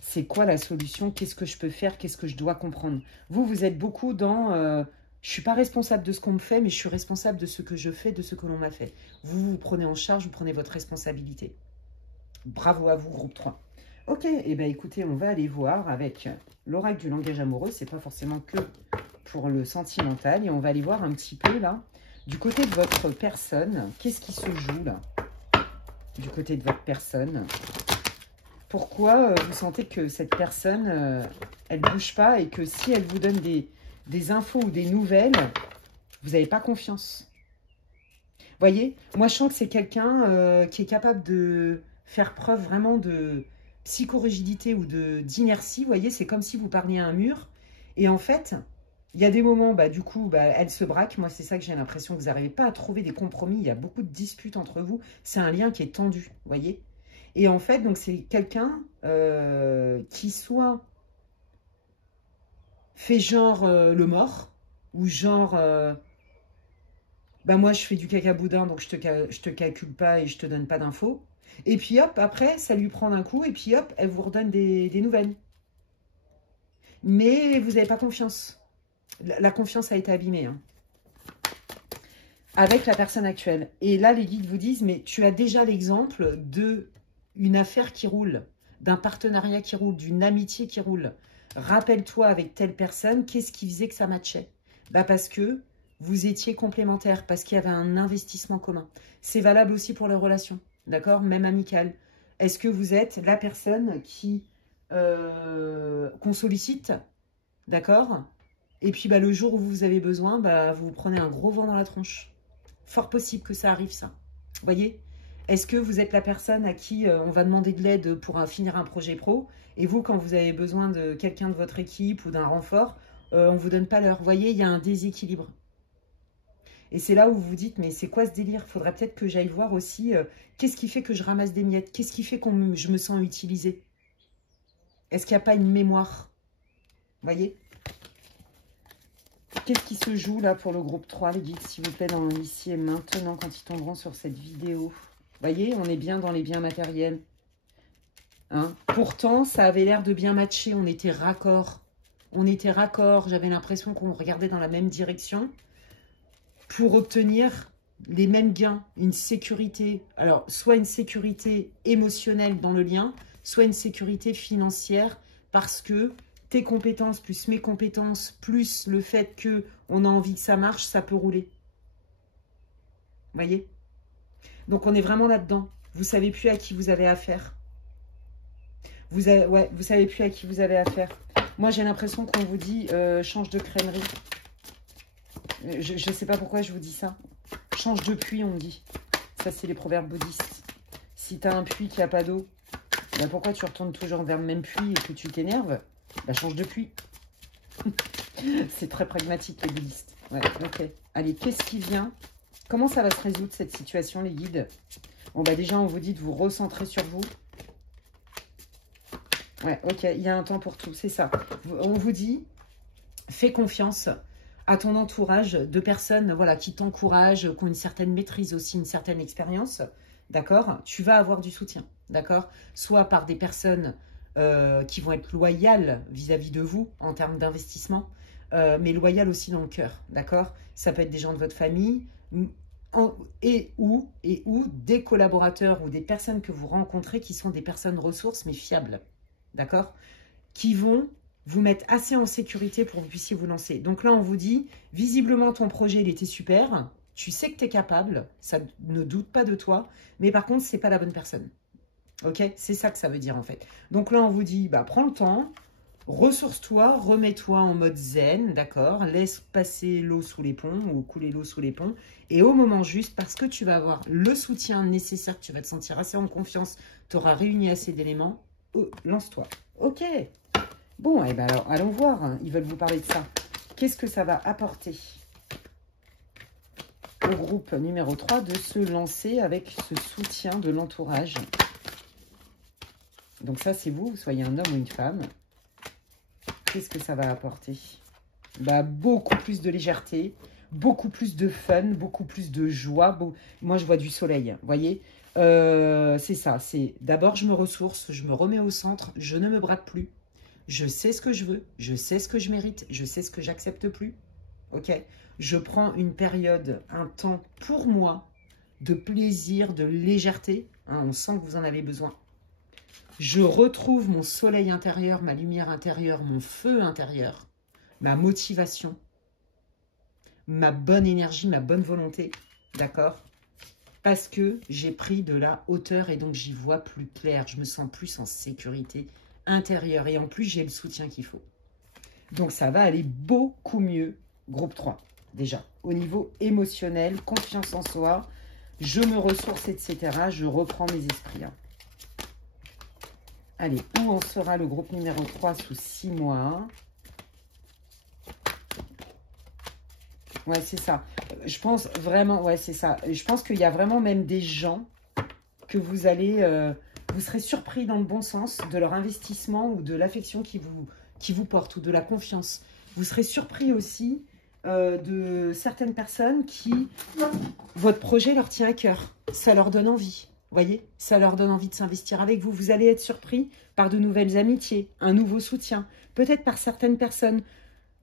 C'est quoi la solution? Qu'est-ce que je peux faire? Qu'est-ce que je dois comprendre? Vous, vous êtes beaucoup dans... je ne suis pas responsable de ce qu'on me fait, mais je suis responsable de ce que je fais, de ce que l'on m'a fait. Vous, vous prenez en charge, vous prenez votre responsabilité. Bravo à vous, groupe 3. Ok, et eh bien écoutez, on va aller voir avec l'oracle du langage amoureux. C'est pas forcément que pour le sentimental. Et on va aller voir un petit peu là, du côté de votre personne. Qu'est-ce qui se joue là, du côté de votre personne? Pourquoi vous sentez que cette personne, elle ne bouge pas et que si elle vous donne des infos ou des nouvelles, vous n'avez pas confiance? Voyez, moi je sens que c'est quelqu'un qui est capable de faire preuve vraiment de psychorigidité ou d'inertie. Vous voyez, c'est comme si vous parliez à un mur. Et en fait, il y a des moments, bah, du coup, bah, elle se braque. Moi, c'est ça que j'ai l'impression que vous n'arrivez pas à trouver des compromis. Il y a beaucoup de disputes entre vous. C'est un lien qui est tendu, vous voyez. Et en fait, donc c'est quelqu'un qui soit fait genre le mort, ou genre, bah moi je fais du caca boudin, donc je te calcule pas et je te donne pas d'infos. Et puis hop, après, ça lui prend d'un coup, et puis hop, elle vous redonne des nouvelles. Mais vous n'avez pas confiance. La confiance a été abîmée. Hein. Avec la personne actuelle. Et là, les guides vous disent, mais tu as déjà l'exemple d'une affaire qui roule, d'un partenariat qui roule, d'une amitié qui roule. Rappelle-toi avec telle personne, qu'est-ce qui faisait que ça matchait? Bah parce que vous étiez complémentaires, parce qu'il y avait un investissement commun. C'est valable aussi pour les relations, d'accord? Même amicales. Est-ce que vous êtes la personne qu'on sollicite, d'accord? Et puis bah, le jour où vous avez besoin, bah, vous prenez un gros vent dans la tronche. Fort possible que ça arrive, ça. Vous voyez? Est-ce que vous êtes la personne à qui on va demander de l'aide pour finir un projet pro? Et vous, quand vous avez besoin de quelqu'un de votre équipe ou d'un renfort, on ne vous donne pas l'heure. Vous voyez, il y a un déséquilibre. Et c'est là où vous vous dites, mais c'est quoi ce délire? Il faudrait peut-être que j'aille voir aussi qu'est-ce qui fait que je ramasse des miettes? Qu'est-ce qui fait que je me sens utilisée? Est-ce qu'il n'y a pas une mémoire? Vous voyez? Qu'est-ce qui se joue là pour le groupe 3, les guides, s'il vous plaît, dans ici et maintenant, quand ils tomberont sur cette vidéo? Vous voyez, on est bien dans les biens matériels. Hein? Pourtant, ça avait l'air de bien matcher. On était raccord. On était raccord. J'avais l'impression qu'on regardait dans la même direction pour obtenir les mêmes gains, une sécurité. Alors, soit une sécurité émotionnelle dans le lien, soit une sécurité financière parce que tes compétences plus mes compétences plus le fait qu'on a envie que ça marche, ça peut rouler. Vous voyez? Donc, on est vraiment là-dedans. Vous savez plus à qui vous avez affaire. Vous savez plus à qui vous avez affaire. Moi, j'ai l'impression qu'on vous dit change de crèmerie. Je ne sais pas pourquoi je vous dis ça. Change de puits, on me dit. Ça, c'est les proverbes bouddhistes. Si tu as un puits qui n'a pas d'eau, bah pourquoi tu retournes toujours vers le même puits et que tu t'énerves? Bah, change de puits. C'est très pragmatique, les bouddhistes. Ouais, ok. Allez, qu'est-ce qui vient? Comment ça va se résoudre, cette situation, les guides? Bon, bah déjà, on vous dit de vous recentrer sur vous. Ouais, ok, il y a un temps pour tout, c'est ça. On vous dit, fais confiance à ton entourage de personnes voilà, qui t'encouragent, qui ont une certaine maîtrise aussi, une certaine expérience. D'accord? Tu vas avoir du soutien. d'accord? Soit par des personnes qui vont être loyales vis-à-vis de vous en termes d'investissement, mais loyales aussi dans le cœur, d'accord? Ça peut être des gens de votre famille et ou des collaborateurs ou des personnes que vous rencontrez qui sont des personnes ressources mais fiables, d'accord? Qui vont vous mettre assez en sécurité pour que vous puissiez vous lancer. Donc là, on vous dit, visiblement, ton projet, il était super, tu sais que tu es capable, ça ne doute pas de toi, mais par contre, ce n'est pas la bonne personne. Ok? C'est ça que ça veut dire, en fait. Donc là, on vous dit, bah, prends le temps, ressource-toi, remets-toi en mode zen, d'accord? Laisse passer l'eau sous les ponts ou couler l'eau sous les ponts. Et au moment juste, parce que tu vas avoir le soutien nécessaire, tu vas te sentir assez en confiance, tu auras réuni assez d'éléments, lance-toi. Ok? Bon, et ben alors, allons voir. Hein. Ils veulent vous parler de ça. Qu'est-ce que ça va apporter au groupe numéro 3 de se lancer avec ce soutien de l'entourage? Donc ça, c'est vous, soyez un homme ou une femme. Qu'est-ce que ça va apporter? Bah, beaucoup plus de légèreté, beaucoup plus de fun, beaucoup plus de joie. Moi, je vois du soleil, vous voyez? C'est ça, c'est d'abord, je me ressource, je me remets au centre, je ne me brade plus. Je sais ce que je veux, je sais ce que je mérite, je sais ce que j'accepte plus. Ok? Je prends une période, un temps pour moi de plaisir, de légèreté. Hein, on sent que vous en avez besoin. Je retrouve mon soleil intérieur, ma lumière intérieure, mon feu intérieur, ma motivation, ma bonne énergie, ma bonne volonté. D'accord? Parce que j'ai pris de la hauteur et donc j'y vois plus clair. Je me sens plus en sécurité intérieure. Et en plus, j'ai le soutien qu'il faut. Donc, ça va aller beaucoup mieux, groupe 3, déjà. Au niveau émotionnel, confiance en soi, je me ressource, etc. Je reprends mes esprits. Hein. Allez, où en sera le groupe numéro 3 sous 6 mois? Ouais, c'est ça. Je pense vraiment, ouais, c'est ça. Je pense qu'il y a vraiment même des gens que vous allez... vous serez surpris dans le bon sens de leur investissement ou de l'affection qui vous porte ou de la confiance. Vous serez surpris aussi de certaines personnes qui, votre projet leur tient à cœur. Ça leur donne envie, voyez? Ça leur donne envie de s'investir avec vous. Vous allez être surpris par de nouvelles amitiés, un nouveau soutien. Peut-être par certaines personnes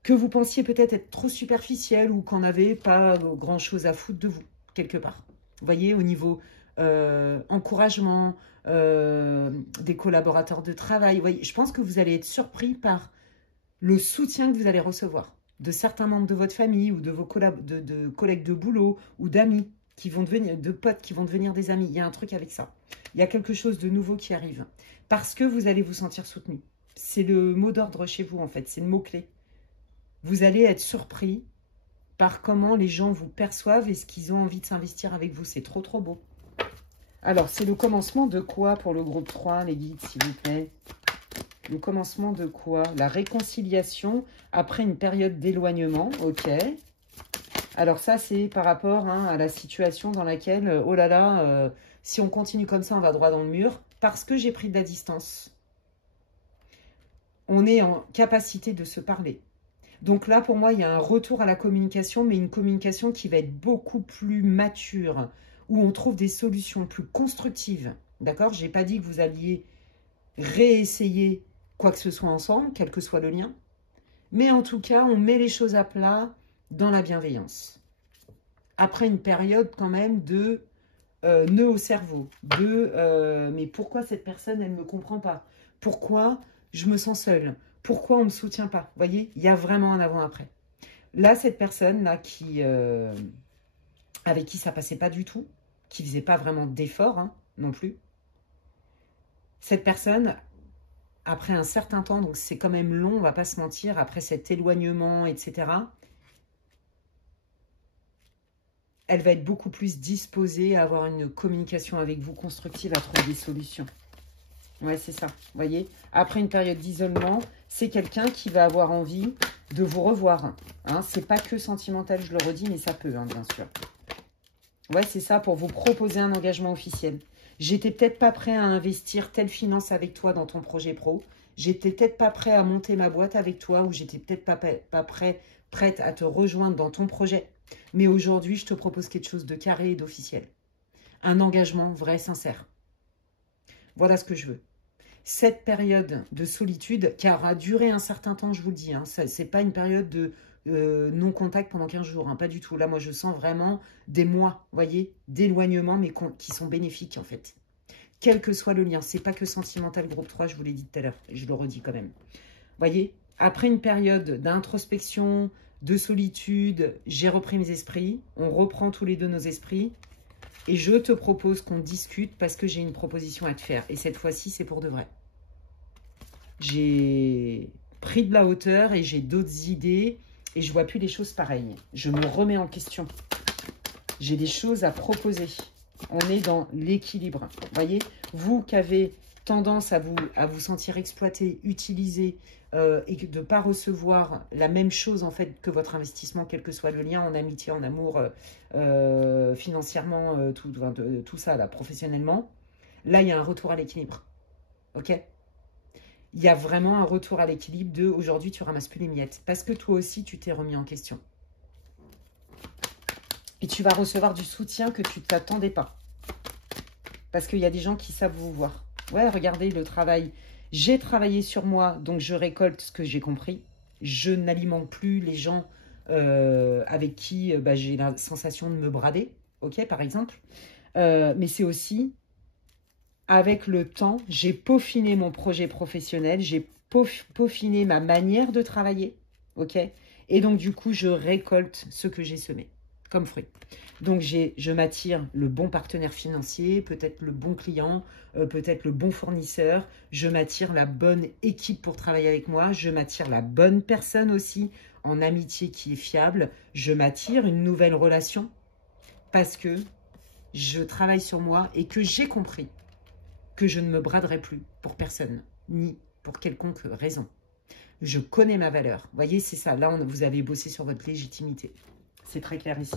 que vous pensiez peut-être être trop superficielles ou qu'on n'avait pas grand-chose à foutre de vous, quelque part. Vous voyez, au niveau encouragement, des collaborateurs de travail. Vous voyez, je pense que vous allez être surpris par le soutien que vous allez recevoir de certains membres de votre famille ou de vos collègues de boulot ou d'amis qui vont devenir, de potes qui vont devenir des amis. Il y a un truc avec ça. Il y a quelque chose de nouveau qui arrive parce que vous allez vous sentir soutenu. C'est le mot d'ordre chez vous, en fait. C'est le mot-clé. Vous allez être surpris par comment les gens vous perçoivent et ce qu'ils ont envie de s'investir avec vous. C'est trop, trop beau. Alors, c'est le commencement de quoi pour le groupe 3, les guides, s'il vous plaît? Le commencement de quoi? La réconciliation après une période d'éloignement, ok. Alors ça, c'est par rapport à la situation dans laquelle, oh là là, si on continue comme ça, on va droit dans le mur, parce que j'ai pris de la distance. On est en capacité de se parler. Donc là, pour moi, il y a un retour à la communication, mais une communication qui va être beaucoup plus mature, où on trouve des solutions plus constructives. D'accord? Je n'ai pas dit que vous alliez réessayer quoi que ce soit ensemble, quel que soit le lien. Mais en tout cas, on met les choses à plat dans la bienveillance. Après une période quand même de nœud au cerveau, de mais pourquoi cette personne, elle ne me comprend pas? Pourquoi je me sens seule? Pourquoi on ne me soutient pas? Vous voyez, il y a vraiment un avant-après. Là, cette personne-là avec qui ça passait pas du tout, qui faisait pas vraiment d'efforts non plus, cette personne, après un certain temps, donc c'est quand même long, on va pas se mentir, après cet éloignement, etc., elle va être beaucoup plus disposée à avoir une communication avec vous constructive, à trouver des solutions. Ouais, c'est ça, vous voyez. Après une période d'isolement, c'est quelqu'un qui va avoir envie de vous revoir. Hein. C'est pas que sentimental, je le redis, mais ça peut, bien sûr. Ouais, c'est ça, pour vous proposer un engagement officiel. J'étais peut-être pas prêt à investir telle finance avec toi dans ton projet pro. J'étais peut-être pas prêt à monter ma boîte avec toi ou j'étais peut-être pas prête à te rejoindre dans ton projet. Mais aujourd'hui, je te propose quelque chose de carré et d'officiel. Un engagement vrai, sincère. Voilà ce que je veux. Cette période de solitude, qui aura duré un certain temps, je vous le dis, hein, ce n'est pas une période de non-contact pendant 15 jours, hein, pas du tout. Là, moi, je sens vraiment des mois, vous voyez, d'éloignement, mais qui sont bénéfiques, en fait. Quel que soit le lien, c'est pas que sentimental groupe 3, je vous l'ai dit tout à l'heure, et je le redis quand même. Vous voyez, après une période d'introspection, de solitude, j'ai repris mes esprits, on reprend tous les deux nos esprits, et je te propose qu'on discute parce que j'ai une proposition à te faire. Et cette fois-ci, c'est pour de vrai. J'ai pris de la hauteur et j'ai d'autres idées et je vois plus les choses pareilles. Je me remets en question. J'ai des choses à proposer. On est dans l'équilibre. Vous voyez, vous qui avez tendance à vous sentir exploité, utilisé et de ne pas recevoir la même chose en fait que votre investissement, quel que soit le lien en amitié, en amour, financièrement, tout ça là, professionnellement. Là, il y a un retour à l'équilibre. Ok ? Il y a vraiment un retour à l'équilibre de aujourd'hui, tu ramasses plus les miettes. Parce que toi aussi, tu t'es remis en question. Et tu vas recevoir du soutien que tu ne t'attendais pas. Parce qu'il y a des gens qui savent vous voir. Ouais, regardez le travail. J'ai travaillé sur moi, donc je récolte ce que j'ai compris. Je n'alimente plus les gens avec qui j'ai la sensation de me brader. Ok, par exemple. Mais c'est aussi... Avec le temps, j'ai peaufiné mon projet professionnel, j'ai peaufiné ma manière de travailler, ok? Et donc, du coup, je récolte ce que j'ai semé comme fruit. Donc, je m'attire le bon partenaire financier, peut-être le bon client, peut-être le bon fournisseur. Je m'attire la bonne équipe pour travailler avec moi. Je m'attire la bonne personne aussi en amitié qui est fiable. Je m'attire une nouvelle relation parce que je travaille sur moi et que j'ai compris que je ne me braderai plus pour personne, ni pour quelconque raison. Je connais ma valeur. Vous voyez, c'est ça. Là, vous avez bossé sur votre légitimité. C'est très clair ici.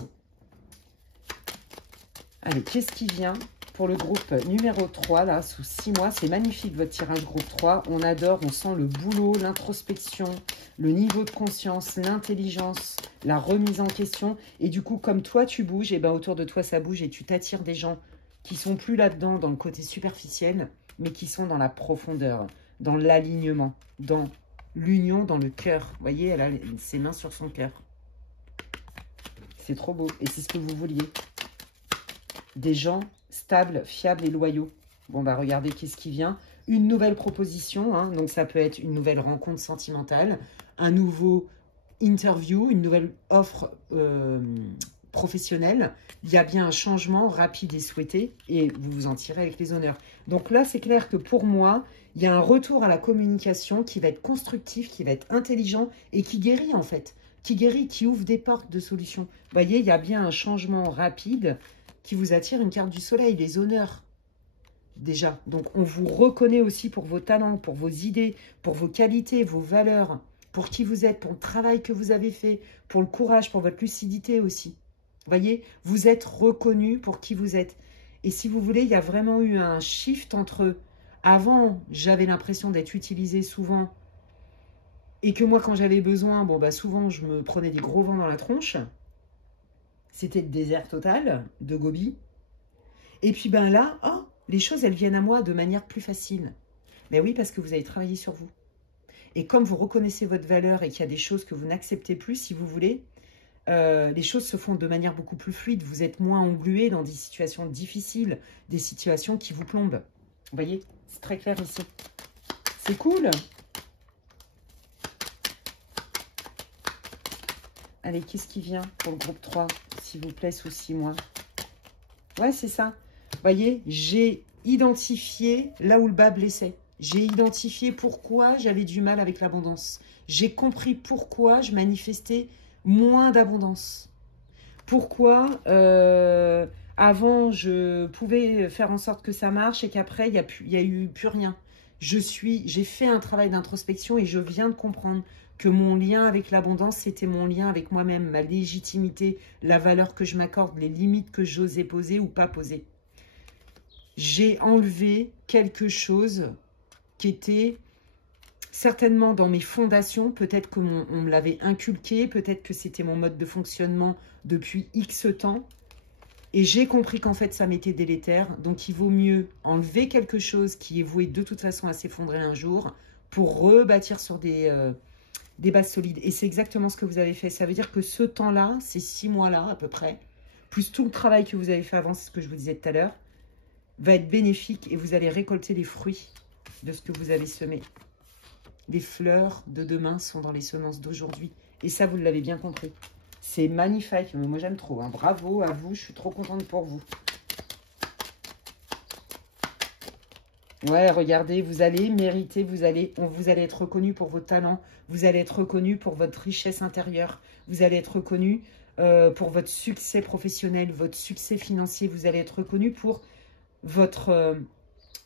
Allez, qu'est-ce qui vient pour le groupe numéro 3, là, sous 6 mois? C'est magnifique, votre tirage groupe 3. On adore, on sent le boulot, l'introspection, le niveau de conscience, l'intelligence, la remise en question. Et du coup, comme toi, tu bouges, et ben autour de toi, ça bouge et tu t'attires des gens qui sont plus là-dedans, dans le côté superficiel, mais qui sont dans la profondeur, dans l'alignement, dans l'union, dans le cœur. Vous voyez, elle a ses mains sur son cœur. C'est trop beau. Et c'est ce que vous vouliez. Des gens stables, fiables et loyaux. Bon, bah regardez qu'est-ce qui vient. Une nouvelle proposition, hein, donc ça peut être une nouvelle rencontre sentimentale, un nouveau interview, une nouvelle offre professionnelle. Il y a bien un changement rapide et souhaité et vous vous en tirez avec les honneurs. Donc là, c'est clair que pour moi, il y a un retour à la communication qui va être constructif, qui va être intelligent et qui guérit en fait. Qui guérit, qui ouvre des portes de solutions. Vous voyez, il y a bien un changement rapide qui vous attire une carte du soleil, les honneurs. Déjà, donc on vous reconnaît aussi pour vos talents, pour vos idées, pour vos qualités, vos valeurs, pour qui vous êtes, pour le travail que vous avez fait, pour le courage, pour votre lucidité aussi. Vous voyez, vous êtes reconnu pour qui vous êtes. Et si vous voulez, il y a vraiment eu un shift entre... Avant, j'avais l'impression d'être utilisée souvent et que moi, quand j'avais besoin, bon, bah, souvent, je me prenais des gros vents dans la tronche. C'était le désert total de Gobi. Et puis ben là, oh, les choses, elles viennent à moi de manière plus facile. Mais oui, parce que vous avez travaillé sur vous. Et comme vous reconnaissez votre valeur et qu'il y a des choses que vous n'acceptez plus, si vous voulez, les choses se font de manière beaucoup plus fluide. Vous êtes moins englué dans des situations difficiles, des situations qui vous plombent. Vous voyez, c'est très clair ici. C'est cool. Allez, qu'est-ce qui vient pour le groupe 3, s'il vous plaît, sous 6 mois? Ouais, c'est ça. Vous voyez, j'ai identifié là où le bas blessait. J'ai identifié pourquoi j'avais du mal avec l'abondance. J'ai compris pourquoi je manifestais moins d'abondance. Pourquoi avant, je pouvais faire en sorte que ça marche et qu'après, il n'y a eu plus rien. J'ai fait un travail d'introspection et je viens de comprendre que mon lien avec l'abondance, c'était mon lien avec moi-même, ma légitimité, la valeur que je m'accorde, les limites que j'osais poser ou pas poser. J'ai enlevé quelque chose qui était certainement dans mes fondations, peut-être qu'on me l'avait inculqué, peut-être que c'était mon mode de fonctionnement depuis X temps. Et j'ai compris qu'en fait, ça m'était délétère. Donc, il vaut mieux enlever quelque chose qui est voué de toute façon à s'effondrer un jour pour rebâtir sur des bases solides. Et c'est exactement ce que vous avez fait. Ça veut dire que ce temps-là, ces 6 mois-là à peu près, plus tout le travail que vous avez fait avant, c'est ce que je vous disais tout à l'heure, va être bénéfique et vous allez récolter les fruits de ce que vous avez semé. Les fleurs de demain sont dans les semences d'aujourd'hui. Et ça, vous l'avez bien compris. C'est magnifique. Moi, j'aime trop. Hein. Bravo à vous. Je suis trop contente pour vous. Ouais, regardez, vous allez mériter, vous allez être reconnu pour vos talents. Vous allez être reconnu pour votre richesse intérieure. Vous allez être reconnu pour votre succès professionnel, votre succès financier. Vous allez être reconnu pour votre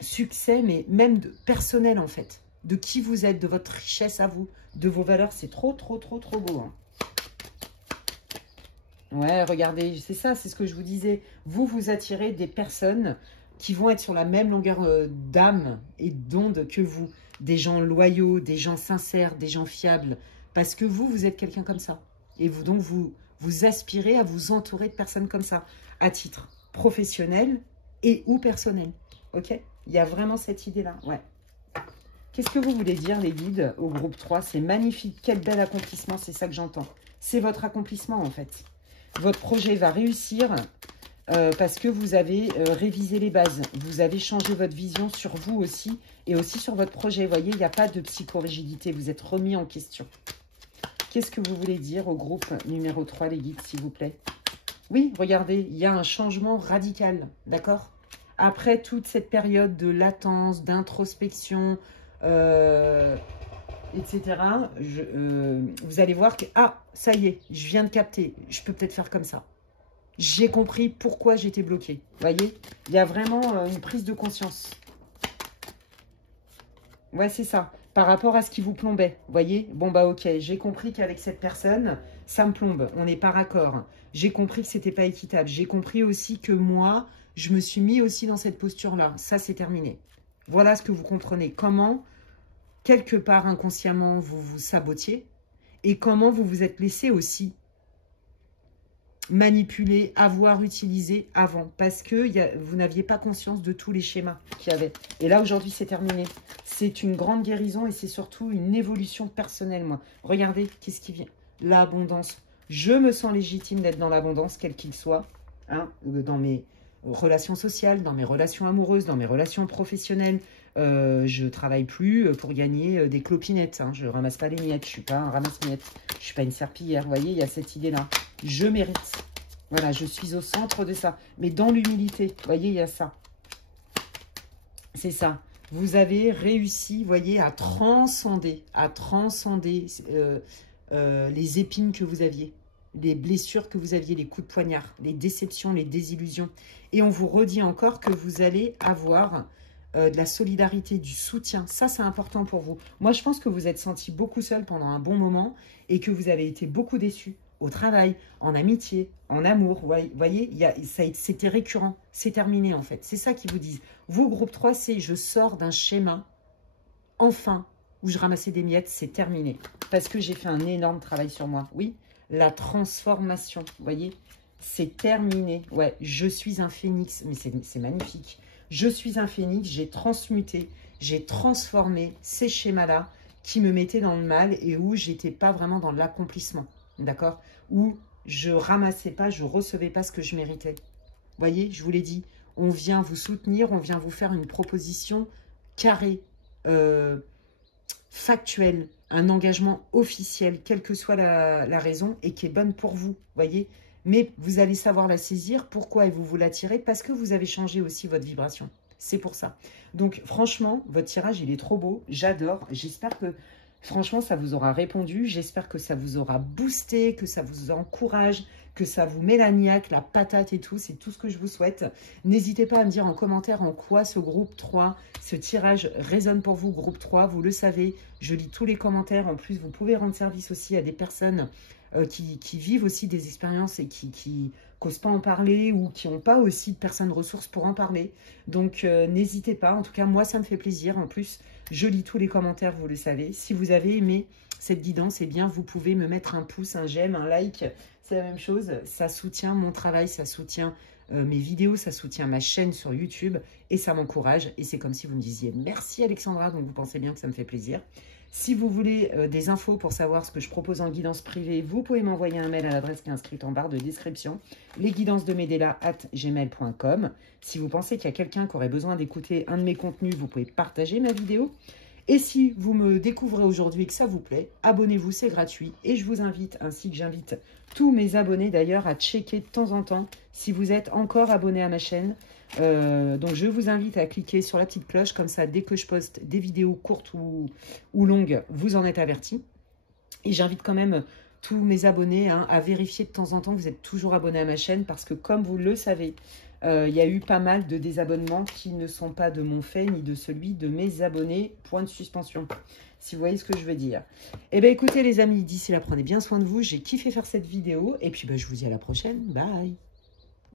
succès, mais même personnel, en fait. De qui vous êtes, de votre richesse à vous, de vos valeurs. C'est trop, trop, trop, trop beau. Hein. Ouais, regardez, c'est ça, c'est ce que je vous disais. Vous attirez des personnes qui vont être sur la même longueur d'âme et d'onde que vous. Des gens loyaux, des gens sincères, des gens fiables. Parce que vous êtes quelqu'un comme ça. Et donc, vous aspirez à vous entourer de personnes comme ça, à titre professionnel et ou personnel. Ok? Il y a vraiment cette idée-là, ouais. Qu'est-ce que vous voulez dire, les guides, au groupe 3? C'est magnifique, quel bel accomplissement, c'est ça que j'entends. C'est votre accomplissement, en fait. Votre projet va réussir parce que vous avez révisé les bases. Vous avez changé votre vision sur vous aussi et aussi sur votre projet. Vous voyez, il n'y a pas de psychorigidité. Vous êtes remis en question. Qu'est-ce que vous voulez dire au groupe numéro 3, les guides, s'il vous plaît? Oui, regardez, il y a un changement radical, d'accord? Après toute cette période de latence, d'introspection, etc., vous allez voir que, ah, ça y est, je viens de capter, je peux peut-être faire comme ça. J'ai compris pourquoi j'étais bloquée. Vous voyez, il y a vraiment une prise de conscience. Ouais, c'est ça. Par rapport à ce qui vous plombait. Vous voyez, bon, bah ok, j'ai compris qu'avec cette personne, ça me plombe. On n'est pas raccord. J'ai compris que c'était pas équitable. J'ai compris aussi que moi, je me suis mis aussi dans cette posture-là. Ça, c'est terminé. Voilà ce que vous comprenez. Comment, quelque part inconsciemment, vous vous sabotiez et comment vous vous êtes laissé aussi manipuler, avoir utilisé avant. Parce que vous n'aviez pas conscience de tous les schémas qu'il y avait. Et là, aujourd'hui, c'est terminé. C'est une grande guérison et c'est surtout une évolution personnelle, moi. Regardez, qu'est-ce qui vient? L'abondance. Je me sens légitime d'être dans l'abondance, quel qu'il soit. Hein, dans mes relations sociales, dans mes relations amoureuses, dans mes relations professionnelles. Je travaille plus pour gagner des clopinettes. Hein. Je ramasse pas les miettes. Je suis pas un ramasse-miettes. Je suis pas une serpillière. Vous voyez, il y a cette idée-là. Je mérite. Voilà, je suis au centre de ça. Mais dans l'humilité, vous voyez, il y a ça. C'est ça. Vous avez réussi, vous voyez, à transcender les épines que vous aviez, les blessures que vous aviez, les coups de poignard, les déceptions, les désillusions. Et on vous redit encore que vous allez avoir de la solidarité, du soutien. Ça, c'est important pour vous. Moi, je pense que vous êtes senti beaucoup seul pendant un bon moment et que vous avez été beaucoup déçu au travail, en amitié, en amour. Vous voyez, c'était récurrent. C'est terminé, en fait. C'est ça qu'ils vous disent. Vous, groupe 3, c'est je sors d'un schéma, enfin, où je ramassais des miettes, c'est terminé. Parce que j'ai fait un énorme travail sur moi. Oui, la transformation, vous voyez, c'est terminé. Ouais, je suis un phénix, mais c'est magnifique. Je suis un phénix, j'ai transmuté, j'ai transformé ces schémas-là qui me mettaient dans le mal et où j'étais pas vraiment dans l'accomplissement, d'accord? Où je ramassais pas, je recevais pas ce que je méritais. Vous voyez, je vous l'ai dit, on vient vous soutenir, on vient vous faire une proposition carrée, factuelle, un engagement officiel, quelle que soit la raison, et qui est bonne pour vous, voyez. Mais vous allez savoir la saisir. Pourquoi? Et vous l'attirez parce que vous avez changé aussi votre vibration. C'est pour ça. Donc, franchement, votre tirage, il est trop beau. J'adore. J'espère que, franchement, ça vous aura répondu. J'espère que ça vous aura boosté, que ça vous encourage, que ça vous met la niaque, la patate et tout. C'est tout ce que je vous souhaite. N'hésitez pas à me dire en commentaire en quoi ce groupe 3, ce tirage résonne pour vous, groupe 3. Vous le savez, je lis tous les commentaires. En plus, vous pouvez rendre service aussi à des personnes qui vivent aussi des expériences et qui n'osent pas en parler ou qui n'ont pas aussi de personnes ressources pour en parler. Donc, n'hésitez pas. En tout cas, moi, ça me fait plaisir. En plus, je lis tous les commentaires, vous le savez. Si vous avez aimé cette guidance, eh bien, vous pouvez me mettre un pouce, un j'aime, un like. C'est la même chose. Ça soutient mon travail, ça soutient mes vidéos, ça soutient ma chaîne sur YouTube et ça m'encourage. Et c'est comme si vous me disiez merci Alexandra, donc vous pensez bien que ça me fait plaisir. Si vous voulez des infos pour savoir ce que je propose en guidance privée, vous pouvez m'envoyer un mail à l'adresse qui est inscrite en barre de description, lesguidancesdemedela@gmail.com. Si vous pensez qu'il y a quelqu'un qui aurait besoin d'écouter un de mes contenus, vous pouvez partager ma vidéo. Et si vous me découvrez aujourd'hui et que ça vous plaît, abonnez-vous, c'est gratuit. Et je vous invite, ainsi que j'invite tous mes abonnés d'ailleurs, à checker de temps en temps si vous êtes encore abonné à ma chaîne. Donc je vous invite à cliquer sur la petite cloche, comme ça dès que je poste des vidéos courtes ou longues, vous en êtes avertis. Et j'invite quand même tous mes abonnés à vérifier de temps en temps que vous êtes toujours abonnés à ma chaîne, parce que comme vous le savez, il y a eu pas mal de désabonnements qui ne sont pas de mon fait ni de celui de mes abonnés, point de suspension, si vous voyez ce que je veux dire. Eh bien écoutez les amis, d'ici là prenez bien soin de vous, j'ai kiffé faire cette vidéo et puis je vous dis à la prochaine, bye.